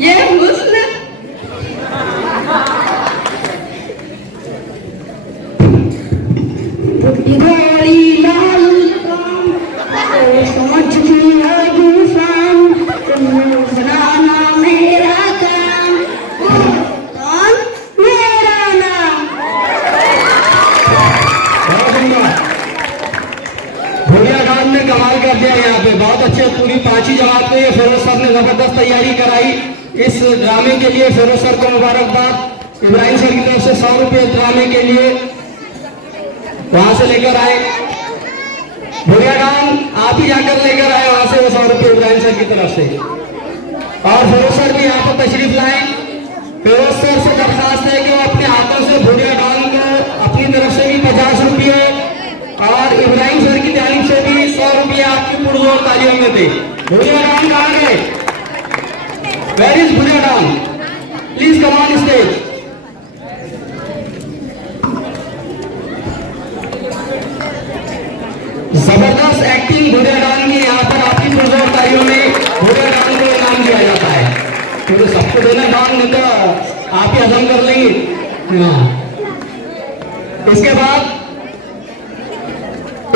ये हुस्न घोड़ी लाल समझती है गुफान, बनाना मेरा काम, कौन मेरा नाम। भुलिया गांव ने कमाल कर दिया यहाँ पे, बहुत अच्छे, पूरी 5वीं जमात में ये फिरोज सर ने जबरदस्त तैयारी कराई। इस ड्रामे के लिए फिरोज सर को मुबारकबाद। इब्राहिम सर की तरफ से 100 रुपये ड्रामे के लिए वहां से लेकर आए, भुलिया गांव आप ही जाकर लेकर आए वहां से वो 100 रुपये इब्राहिम सर की तरफ से। और फिरोज सर भी यहाँ पर तशरीफ लाए। फिरोज सर से दरखास्त है कि वो अपने हाथों से भुलिया गांव को अपनी तरफ से भी 50 रुपये और इब्राहिम सर की जानिब से भी 100 रुपये आपकी पुरजोर तालियों में थे। भुलिया गांव कहाँ गए? Where is Bhuliya Gaon? Please come on stage. जबरदस्त एक्टिंग भुलिया गान की यहाँ पर आपकी पुरजोर तालियों में भुलिया गान को इनाम दिया जाता है, क्योंकि सबको देना गान नहीं तो आप ही हजम कर लेंगे। इसके बाद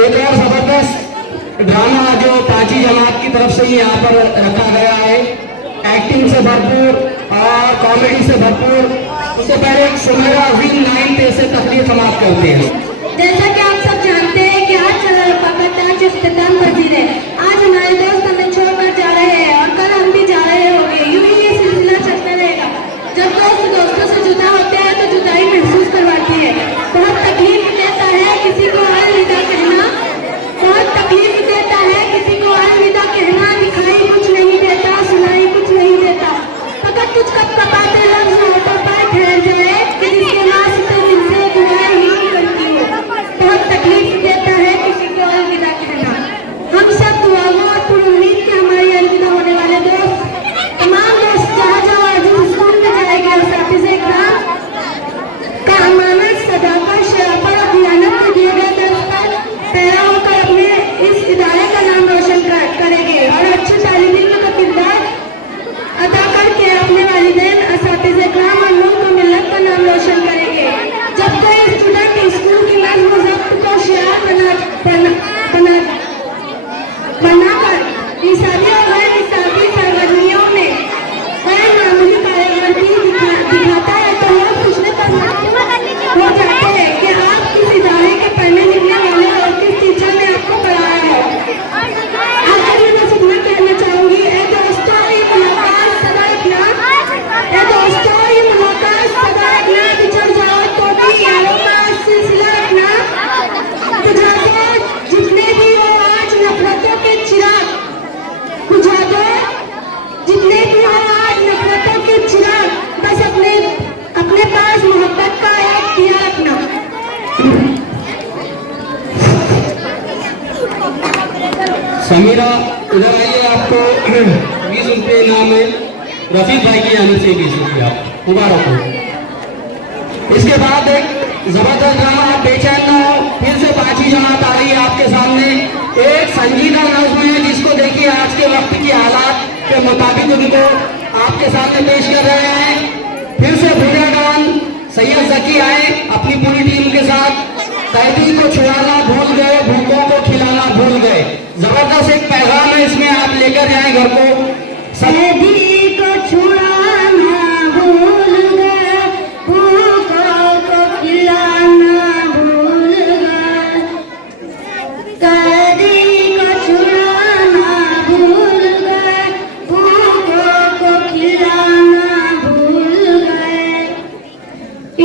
एक और जबरदस्त ड्रामा जो पांचवी जमात की तरफ से ही यहाँ पर रखा गया है। एक्टिंग से भरपूर और कॉमेडी से भरपूर। उससे पहले एक सुमेरा अजीम लाइन पे से तकलीफ समाप्त करते हैं। जैसा कि आप सब जानते हैं कि आज चला रफाकत आज इख्तिताम पजीर है। आज हमारे दोस्त हमें छोड़कर जा रहे हैं और कल हम भी जा रहे होंगे। यूं ही ये सिलसिला चलता रहेगा। जब दोस्त दोस्तों से जुदा होते हैं तो जुदाई महसूस करवाती है। बहुत तकलीफ देता है किसी को अलविदा कहना, बहुत तकलीफ देता है किसी को अलविदा कहना। दिखाई कुछ नहीं देता, सुनाई कुछ नहीं देता, फकत कुछ कपकपाते लफ्ज़ होठों पर ठहर जाए कि जिसके वास्ते दिल से दुआ ही करती हो। बहुत तकलीफ देता है किसी को अलविदा कहना। हम सब दुआओं और पुरुमीद के हमारी अलविदा होने वाले दोस्त, तमाम दोस्त जहाँ जहाँ आज स्कूल में जाएंगे और साथी इकराम का अमानत, सदाकत, शराफत और दियानत को दिए गए दर्ज पर पैरा होकर अपने इस इदारे का नाम रोशन करेंगे और अच्छे तालिब इल्म का किरदार अदा करके अपने वालिदैन, असातिज़े इकराम और मुल्क और मिल्लत का नाम रोशन करेंगे। जब कोई स्टूडेंट स्कूल की नज़्म व ज़ब्त को शिआर बनाकर निसाबी और गैर निसाबी सरगर्मियों में गैर मामूली कारकर्दगी दिखाता है तो लोग पूछने पर हो जाते हैं कि आप किस इदारे के पढ़ने लिखने वाले और किस टीचर ने आपको पढ़ाया है। आखिर में बस इतना कहना चाहूंगी, ए दोस्तों ये मुलाकात सदा बिछड़ जाओ तो भी यारों का सिलसिला रखना बुझा दो। जितने भी हो आज नफरतों के चिराग बुझा दो, जितने भी हो आज नफरतों के चिराग, बस अपने पास मोहब्बत का एक दिया रखना। समीरा इधर आइए, आपको 20 रुपये इनाम है रफीक भाई की जाने से 20 रुपया मुबारक हो। इसके बाद एक जबरदस्त ड्रामा, आप बेचैन ना हो, फिर से पांचवी जमात आ रही है आपके सामने। एक संजीदा नज़्म है जिसको देखिए आज के वक्त की हालात के मुताबिक उनको आपके सामने पेश कर रहे हैं। फिर से भूरा गान सैयद जकी आए अपनी पूरी टीम के साथ। कैदी को छुड़ाना भूल गए, भूखों को खिलाना भूल गए। जबरदस्त एक पैगाम है, इसमें आप लेकर जाएं घर को। कैदी को छुड़ाना भूल गए, भूखों को खिलाना भूल गए। कैदी को छुड़ाना भूल गए, भूखों को खिलाना भूल गए।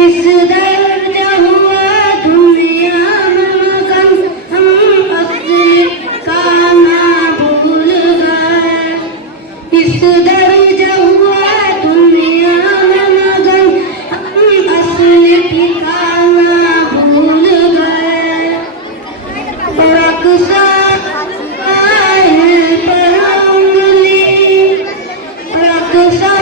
इस दर्द हुआ दुनिया में गम, हम असली खाना भूल गए। इस दर्द हुआ दुनिया में गम, हम असली ठिकाना भूल गए। रक्सा आए पर उंगली, रक्सा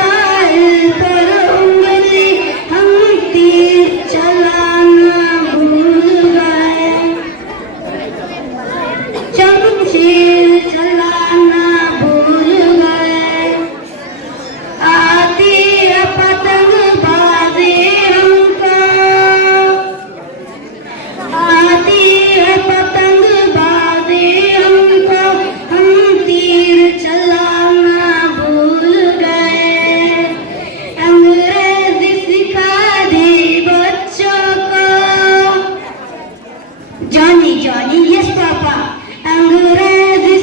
आए पर उंगली, हम तीर चलाना भूल गए। शमशीर चलाना भूल गए। आती है पतंगबाजी हमको, आती है पतंगबाजी हमको, हम तीर चलाना भूल गए। अंग्रेजी सिखा दी बच्चों को, जॉनी जॉनी यस पापा, अंग्रेजी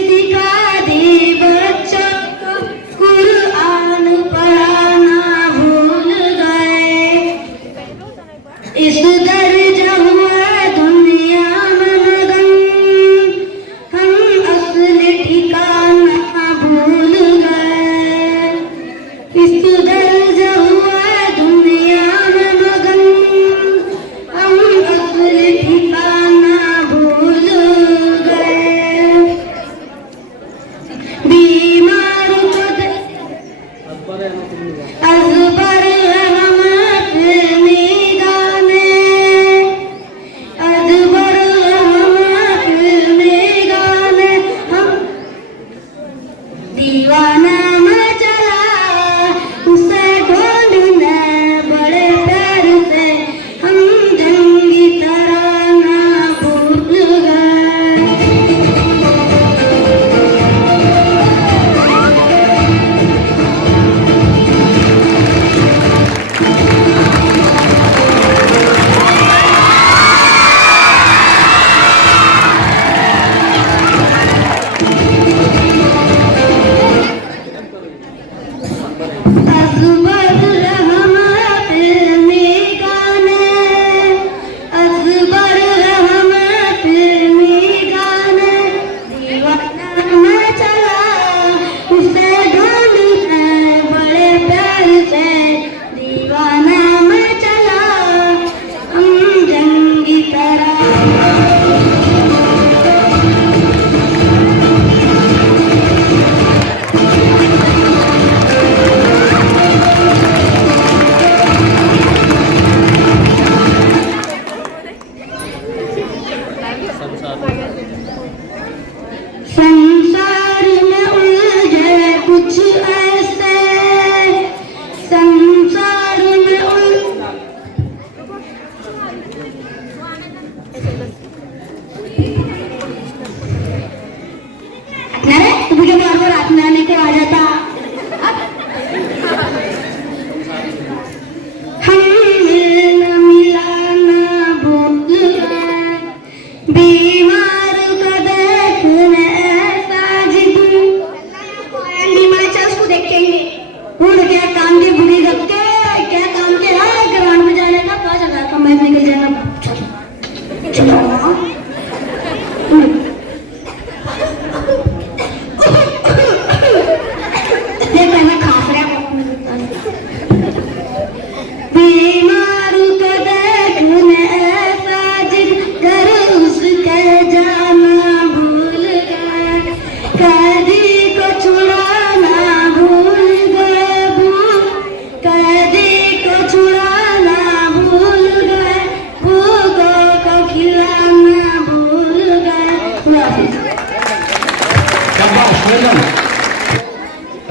बेगम,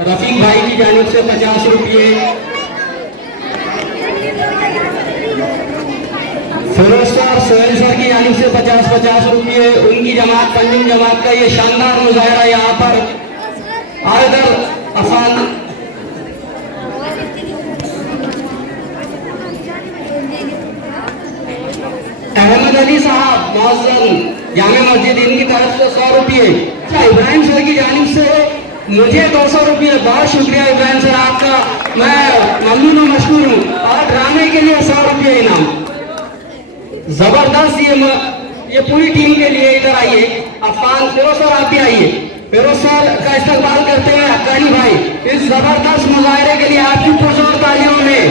रफीक भाई की जानिब से 50 रुपये, फिरोज सर सोहेल सर की जानिब से 50-50 रुपये, उनकी जमात पंजुम जमात का ये शानदार मुजाहरा यहाँ पर आयदर अफान अहमद अली साहब मौजूद जामे मस्जिद, इनकी तरफ से 100 रुपये। इब्राहिम सर की जानिब से मुझे 200 रुपये। बहुत शुक्रिया इब्राहिम सर आपका, मैं ममनून और मशहूर हूँ। और ड्रामे के लिए 100 रुपये इनाम। जबरदस्त ये पूरी टीम के लिए। इधर आइए अफान, फिरोज सर आप भी आइए। फिरोज सर का इस्तकबाल करते हैं अफगानी भाई इस जबरदस्त मुजाहरे के लिए आपकी पुरजोर तालियों में।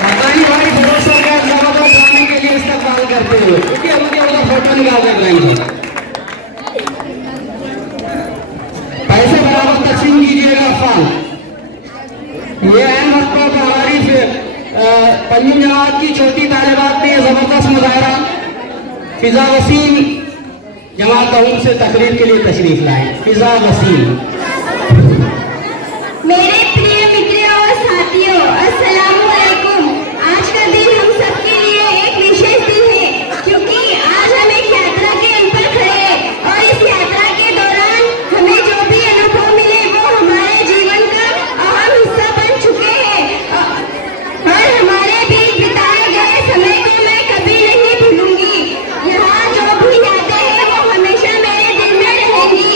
अफगानी भाई फिरोज सर का जबरदस्त ड्रामे के लिए इस्तकबाल करते हुए, क्योंकि मुझे उनका फोटो निकाल कर रहे हैं। पैसे बराबर तकसीम कीजिएगा अफान। ये अहम वक्त पर हमारी पंजुम जमात की छोटी तालिबात ने जबरदस्त मुजाहरा फिजा वसीम जमात कौम से तकरीर के लिए तशरीफ लाए। फिजा वसीम। मेरे प्रिय मित्रों और साथियों, अस्सलाम वालेकुम। आज का दिन हम सबके लिए एक विशेष दिन है, क्योंकि आज हम एक यात्रा के अंत पर खड़े हैं और इस यात्रा के दौरान हमें जो भी अनुभव मिले वो हमारे जीवन का अहम हिस्सा बन चुके हैं और हमारे बीच बिताए गए समय को मैं कभी नहीं भूलूंगी। यहाँ जो भी यादें हैं वो हमेशा मेरे दिल में रहेंगी,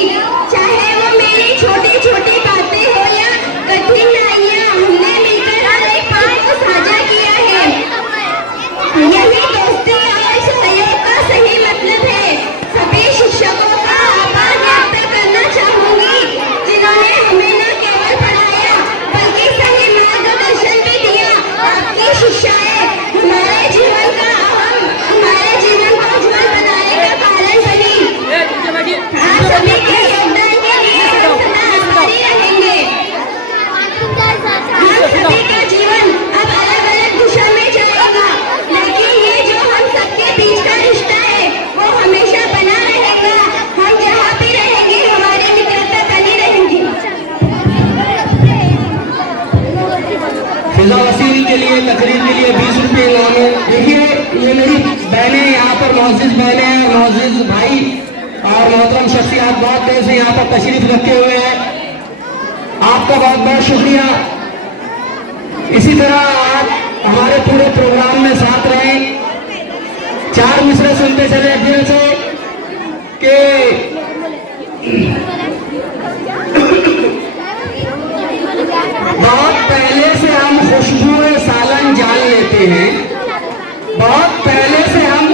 चाहे वो मेरी छोटी छोटी बातें हो या कठिनाइयाँ। हमने मिलकर हर एक पल को साझा किया है। यही दोस्ती और सहयोग का सही मतलब है। सभी शिक्षकों का आभार व्यक्त करना चाहूंगी, जिन्होंने हमें न केवल पढ़ाया बल्कि सही मार्गदर्शन भी दिया। आपकी शिक्षाएं हमारे जीवन को उज्जवल बनाने का कारण बनी। आप सभी के योगदान के लिए हम सदा आभारी रहेंगे। हम सभी का जीवन अब अलग अलग दिशा में जाएगा, लेकिन ये जो हम सबके बीच का रिश्ता है वो हमेशा बना रहेगा। हम जहाँ भी रहेंगे हमारी मित्रता बनी रहेगी। फिजा वसीम के लिए तकरीर के लिए 20 रुपये इनाम है। देखिए ये मेरी बहनें यहाँ पर मोअज़्ज़िज़ बहनें हैं, मोअज़्ज़िज़ भाई और मोहतरम शख्सियात बहुत देर से यहाँ पर तशरीफ रखे हुए हैं। आपका बहुत बहुत शुक्रिया। इसी तरह आप हमारे पूरे प्रोग्राम में साथ रहें। 4 मिसरे सुनते चले दिल से कि बहुत पहले से हम खुशबुए सालन जान लेते हैं। बहुत पहले से हम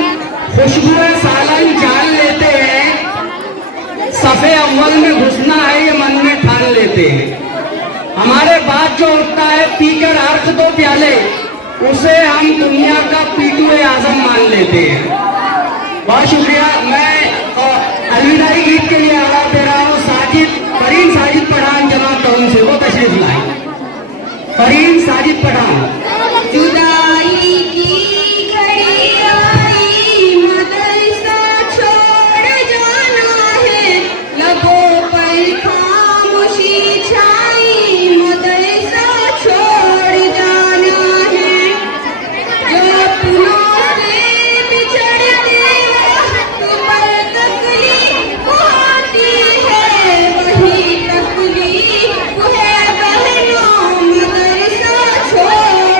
खुशबुए सालन जान लेते हैं। सफ़े अव्वल में घुसना है ये मन में ठान लेते हैं। हमारे बाद जो उठता है पीकर अर्थ 2 प्याले, उसे हम दुनिया का पीटूए आजम मान लेते हैं। बहुत शुक्रिया। मैं अलविदाई गीत के लिए आवाज दे रहा हूँ फरीन साजिद पठान जमात कौम से, वो तशरीफ लाए। फरीन साजिद पठान। जुदाई की घड़ी आई, मदरसा छोड़ जाना है, लबों पर खामोशी छाई, मदरसा छोड़ जाना है। जो पुलों से बिछड़ते वक्त पर तकलीफ होती है, वही तकलीफ है बहनों, मदरसा छोड़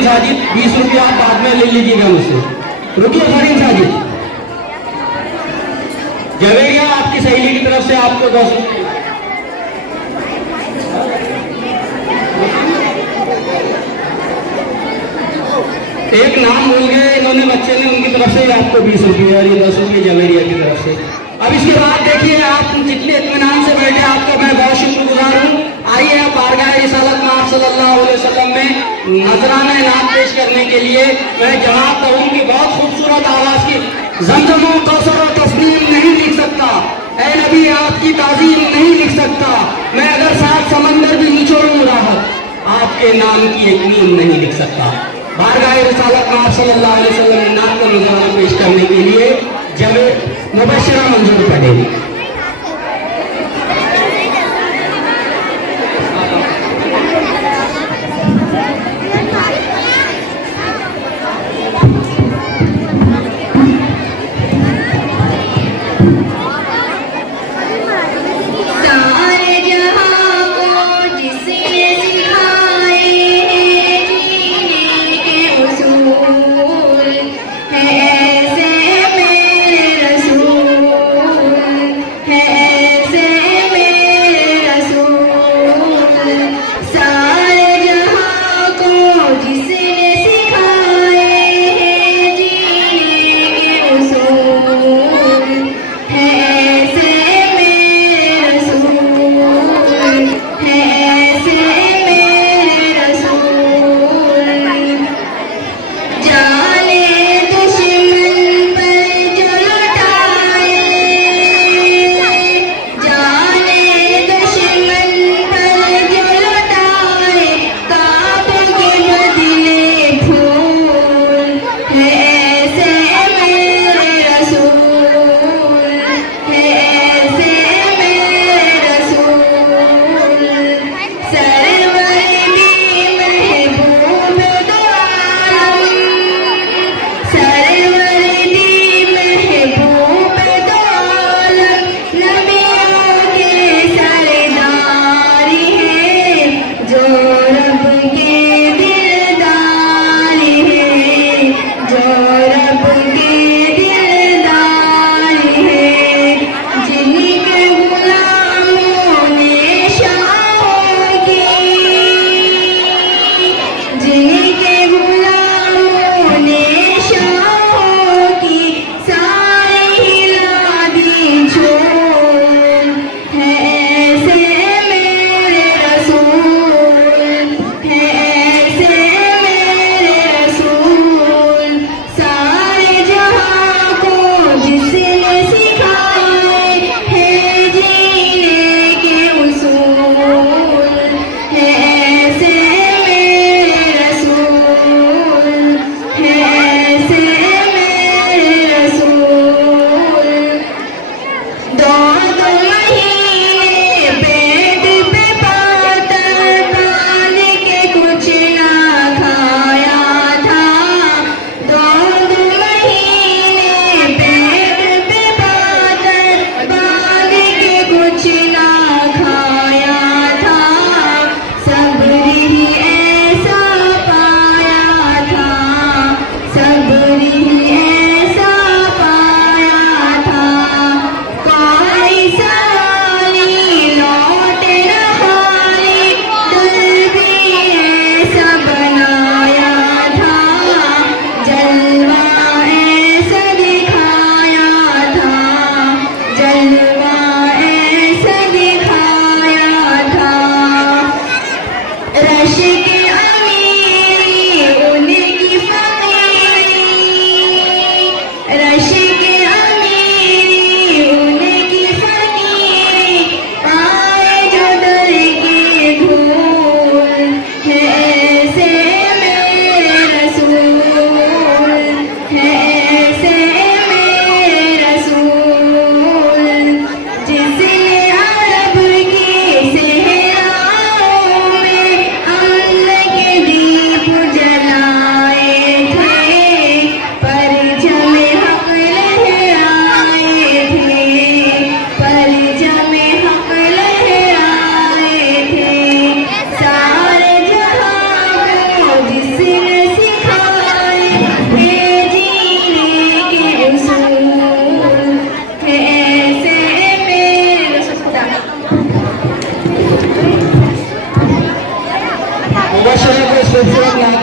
फरीन साजिद 20 रुपया आप बाद में ले लीजिएगा मुझसे। रुकिए फरीन साजिद। जवेरिया आपकी सहेली की तरफ से आपको 10 रुपये। एक नाम भूल गए इन्होंने बच्चे ने, उनकी तरफ से आपको 20 रुपये और ये 10 रुपये जवेरिया की तरफ से। अब इसके बाद देखिए आप जितने इत्मीनान से बैठे आपका मैं बहुत शुक्रगुजार हूँ। आइए आप बारगाह रिसालत में आप सल्लल्लाहु अलैहि वसल्लम में नजराना नात पेश करने के लिए मैं जनाब कहूँ बहुत खूबसूरत आवाज की ज़मज़म कौसर और तस्लीम नहीं लिख सकता, ऐ नबी आपकी ताज़ीम नहीं लिख सकता, मैं अगर 7 समंदर भी निचोड़ूं राहत आपके नाम की एक नीम नहीं लिख सकता। बारगाह रिसालत में आप सल्लल्लाहु अलैहि वसल्लम ने नात का नजराना पेश करने के लिए जब मुबश्शिरा मंजूर पढ़ेगी।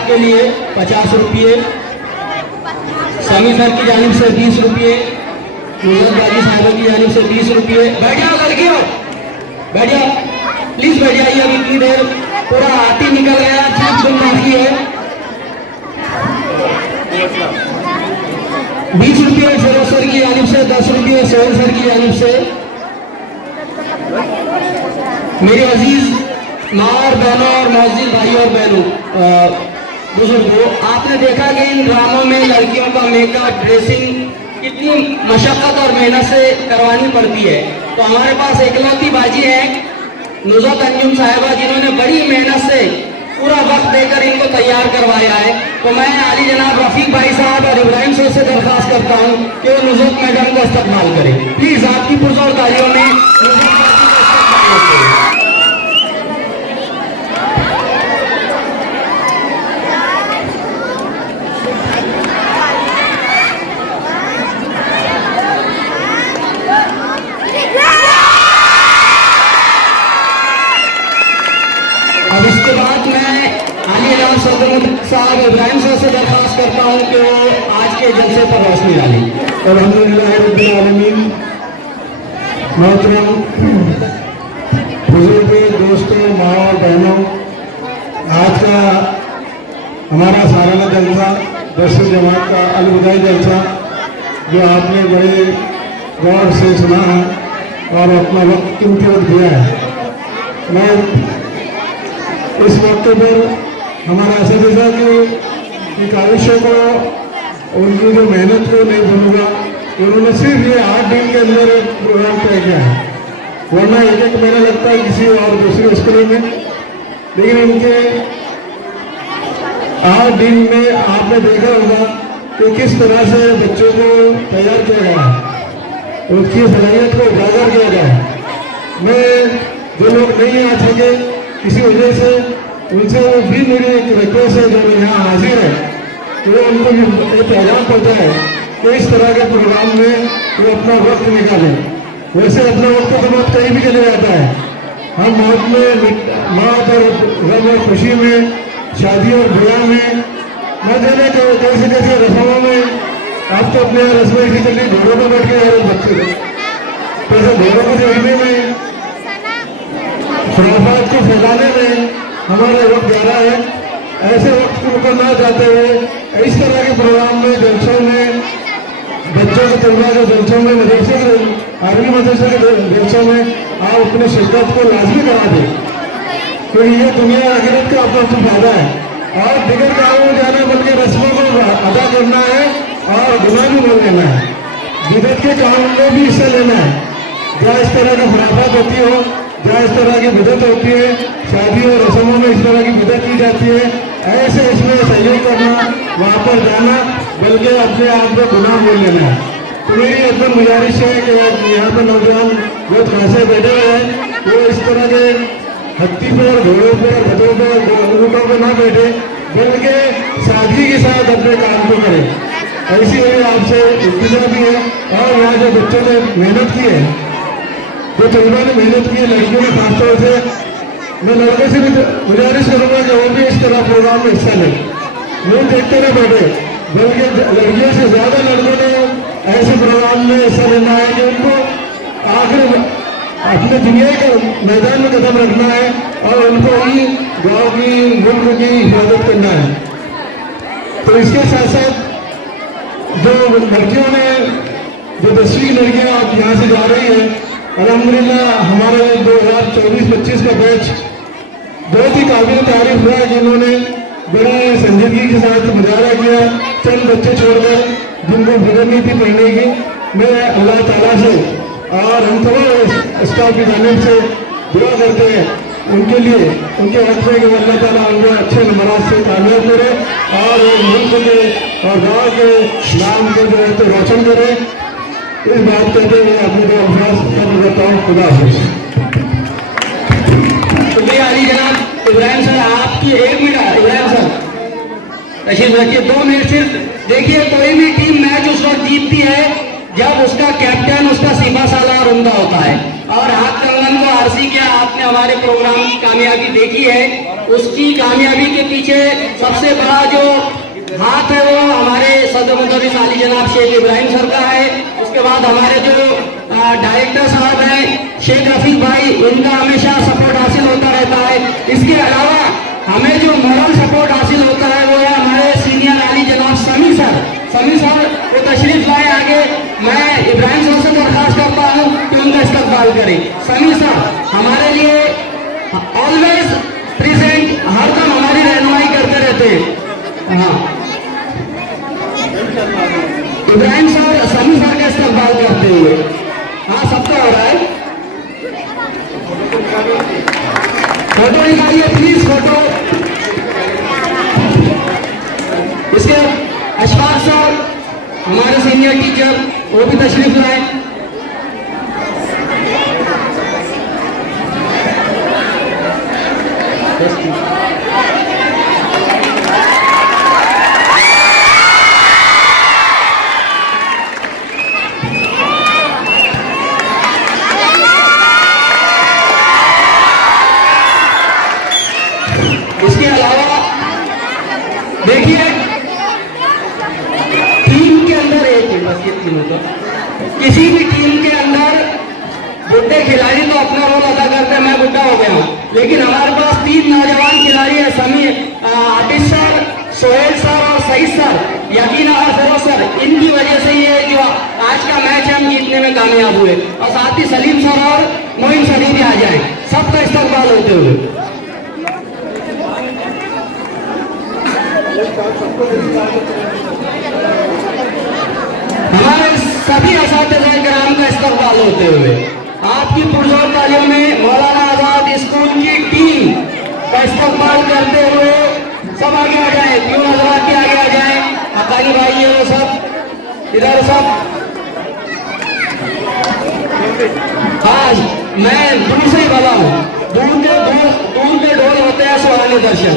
के लिए 50 रुपये, समी सर की जानिब से 20 रुपये, नुसरत गाजी साहब की जानिब से 20 रुपये। बैठ जाओ लड़कियों, बैठ जाओ, प्लीज बैठ जाइए। अभी इतनी देर पूरा हाथी निकल गया, चीज सुन बाकी है। 20 रुपये फिरोज सर की जानिब से, 10 रुपये सोहेल सर की जानिब से। मेरे अजीज माँ और बहनों और मौजूद भाइयों और बहनों, बुजुर्गों, आपने देखा कि इन ड्रामों में लड़कियों का मेकअप, ड्रेसिंग कितनी मशक्कत और मेहनत से करवानी पड़ती है। तो हमारे पास एकलौती बाजी है नुसरत अंजुम साहिबा, जिन्होंने बड़ी मेहनत से पूरा वक्त देकर इनको तैयार करवाया है। तो मैं आली जनाब रफीक भाई साहब और इब्राहिम सर से दरख्वास्त करता हूँ कि वो नुसरत मैडम का इस्तकबाल करें। प्लीज आपकी पुरजोर तालियों में नुसरत बाजी का इस्तकबाल करें। अब इसके बाद मैं आली जनाब सदर साहब इब्राहिम सर से दरख्वास्त करता हूँ कि वो आज के जलसे पर रोशनी डालें। अल्हम्दुलिल्लाह रब्बिल आलमीन। मोहतरम बुजुर्ग, दोस्तों, माँ और बहनों, आज का हमारा सालाना जलसा दरस जमात का अलविदाई जलसा जो आपने बड़े गौर से सुना है और अपना वक्त कीमती वक्त दिया है। मैं इस मौके पर हमारा ऐसा जैसा कि काविशों को, उनकी जो मेहनत को नहीं भूलूंगा। उन्होंने सिर्फ ये 8 दिन के अंदर एक प्रोग्राम तय किया है, वरना एक महीना लगता है किसी और दूसरे स्कूलों में। लेकिन उनके 8 दिन में आपने देखा होगा कि किस तरह से बच्चों को तैयार किया गया है, उनकी सलाहियत को उजागर किया गया है। मैं जो लोग नहीं आ सके किसी वजह से, उनसे भी मेरी एक रिक्वेस्ट है जो यहाँ हाजिर है कि वो उनको एक पैगाम पहुँचा है कि इस तरह के प्रोग्राम में वो अपना वक्त निकालें। वैसे अपना वक्त तो बहुत कहीं भी चले जाता है। हम मौत में, मौत और गम और खुशी में, शादी और ब्याह में, न जाने कैसे कैसे रस्मों में, आप तो अपने रस्में इसी चलिए घोड़ों में बैठ के बच्चे कैसे घोड़ों को देखने में, खुराफात को फैलाने में हमारा वक्त जा रहा है। ऐसे वक्त को ना जाते हुए इस तरह के प्रोग्राम में, जलसों में, बच्चों के तलबा के जलसों में, मदरसे के, आर्मी मदरसे के जलसों में आप अपनी शिरकत को लाजमी करा दें, क्योंकि ये दुनिया आखिरत का अपना फायदा है। और दिगर कामों में जाना बल्कि रस्मों को अदा करना है और गुनाह भी बोल लेना है। बिदअत के काम में भी हिस्सा लेना है। जहाँ इस तरह की खुराफात होती हो, जहाँ इस तरह की बिदअत होती है, शादी और रस्मों में इस तरह की बिदअत की जाती है, ऐसे इसमें सहयोग करना, वहाँ पर जाना, बल्कि अपने आप को गुनाह बोल लेना है। तो मेरी एकदम गुजारिश है कि यहाँ पर नौजवान बहुत खासे बैठे हुए हैं, वो इस तरह के हत्ती पर, घोड़ों पर, गधों पर, ऊँटों पर ना बैठे, बल्कि सादगी के साथ अपने काम को करें। ऐसी मेरी आपसे इल्तिजा भी है। और यहाँ जो बच्चों ने मेहनत की है, जो तलबा ने मेहनत की है, लड़कियों ने खासतौर से, मैं लड़के से भी गुजारिश करूँगा कि वो भी इस तरह प्रोग्राम में हिस्सा लें। लोग देखते ना बैठे, बल्कि लड़कियों से ज़्यादा लड़कों ने ऐसे प्रोग्राम में हिस्सा लेना है कि उनको आखिर अपने दुनिया के मैदान में कदम रखना है और उनको ही गाँव की, मुल्क की हिफाजत करना है। तो इसके साथ साथ जो लड़कियों ने, जो 10वीं लड़कियाँ आप यहाँ से जा रही हैं, अल्हम्दुलिल्लाह हमारे 2024-25 का बैच बहुत ही काबिल तारीफ हुआ है, जिन्होंने बड़ी संजीदगी के साथ मुजाहरा किया। चंद बच्चे छोड़कर जिनको फिक्र नहीं थी पढ़ने की, मैं अल्लाह ताला से और हम तमाम स्टाफ की जानिब से दुआ करते हैं उनके लिए, उनके हक में कि अल्लाह ताला उनको अच्छे नंबरात से कामयाब करे और मुल्क के और गाँव के नाम को जो है तो रोशन करे। इस बात कहते हुए अपने को अभ्यास करता हूँ। खुदा हाफिज़। शुक्रिया अली जनाब। इब्राहिम सर आपकी 1 मिनट, इब्राहिम सर तशीफ रखिए, 2 मिनट सिर्फ। देखिए कोई भी टीम मैच उस वक्त जीतती है जब उसका कैप्टन उसका सीमा सालार उमदा होता है। और हाथ कंगन को आरसी किया, आपने हमारे प्रोग्राम की कामयाबी देखी है। उसकी कामयाबी के पीछे सबसे बड़ा जो हाथ है वो हमारे सदर मुदर्रिस आली जनाब शेख इब्राहिम सर का है। उसके बाद हमारे जो डायरेक्टर साहब हैं शेख रफीक भाई, इनका हमेशा सपोर्ट हासिल होता रहता है। इसके अलावा हमें जो मॉरल सपोर्ट हासिल होता है वो है हमारे सीनियर आली जनाब समी सर वो तशरीफ लाए आगे। मैं इब्राहिम सर से दरखास्त करता हूँ कि उनका इस्तकबाल करें। समी सर हमारे लिए ऑलवेज प्रेजेंट, हरदम हमारी रहनुमाई करते रहते हैं। हाँ, इब्राहिम सर समी सर का इस्तकबाल करते हुए। हाँ, सबका हो रहा है। फोटो निकालिए प्लीज, फोटो। इसके अशफाक सर हमारे सीनियर टीचर, वो भी तशरीफ लाए। इसके अलावा देखिए टीम के अंदर एक है बस, ये तीनों का, किसी भी टीम के अंदर बुढ़े खिलाड़ी तो अपना रोल अदा करते हैं। मैं बुढ़ा हो गया हूँ, लेकिन हमारे पास 3 नौजवान खिलाड़ी है, समीर, आतिश सर, सोहेल सर और सईद सर। यकीन और फिरोज सर, इनकी वजह से ये जो आज का मैच है हम जीतने में कामयाब हुए। और साथ ही सलीम सर और मोइन सर भी आ जाए, सबका इस्तकबाल होते हुए। हमारे सभी असातिज़ा किराम का इस्तकबाल होते हुए आपकी पुरजोर तालियों में मौलाना आजाद स्कूल की टीम का इस्तकबाल करते हुए सब आगे आ जाए, क्यों हजरात के आगे आ जाए। अकाली भाई है वो सब इधर सब। आज मैं दूर से ही बोला हूँ, दूर के ढोल होते हैं सुहाने दर्शन।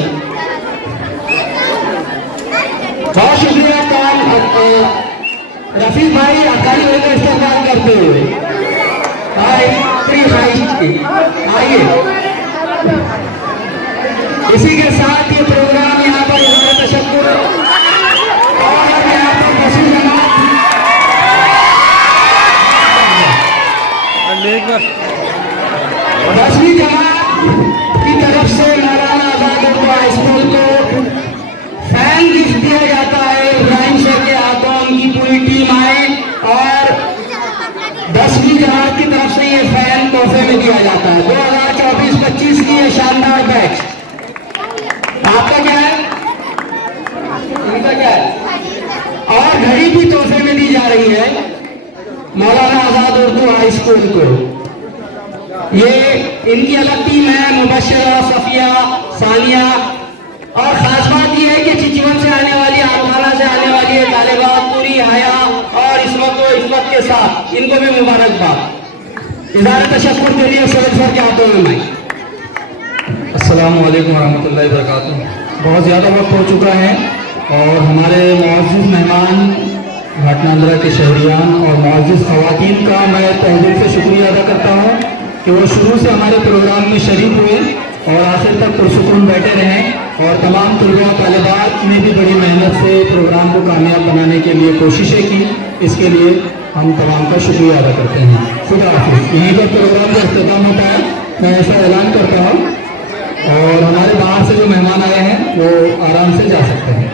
बहुत शुक्रिया रफीक भाई अकाली भाई का इस्तेमाल करते हुए। आइए, इसी के साथ ये प्रोग्राम यहाँ पर तशक्कुर और यहाँ पर बसी जमात 10वीं जमात की तरफ से मौलाना आजाद उर्दू हाई स्कूल को फैन गिफ्ट दिया जाता है। इब्राहिम शेख के हाथों उनकी पूरी टीम आए और 10वीं जमात की तरफ से ये फैन तोहफे में दिया जाता है। 2024-25 की ये शानदार बैच। आपका क्या है, इनका क्या है? और घड़ी भी तोहफे में दी जा रही है मौलाना आजाद उर्दू हाई स्कूल को। ये इनकी अलग टीम है, मुबश्शिरा, सफिया, सानिया। और खास बात यह है कि चिचवन से आने वाली, आलमाना से आने वाली है तालिबात पूरी हया और इस्मत के साथ इनको भी मुबारकबाद। इज़हार तशक्कुर के लिए सैयद सर के हाथों में मैं। अस्सलाम वालेकुम रहमतुल्लाहि व बरकातुहू। बहुत ज़्यादा वक्त हो चुका है और हमारे मुअज़्ज़िज़ मेहमान घाटनांदरा के शहरियान और मुअज़्ज़िज़ ख़वातीन का मैं तहे से शुक्रिया अदा करता हूँ कि वो शुरू से हमारे प्रोग्राम में शरीक हुए और आखिर तक पुरसुकून बैठे रहें। और तमाम तलबा तालिबात ने भी बड़ी मेहनत से प्रोग्राम को कामयाब बनाने के लिए कोशिशें की, इसके लिए हम तमाम का शुक्रिया अदा करते हैं। खुदा हाफिज़। यहीं पर प्रोग्राम का इख्तिताम होता है, मैं ऐसा ऐलान करता हूँ और हमारे बाहर से जो मेहमान आए हैं वो आराम से जा सकते हैं।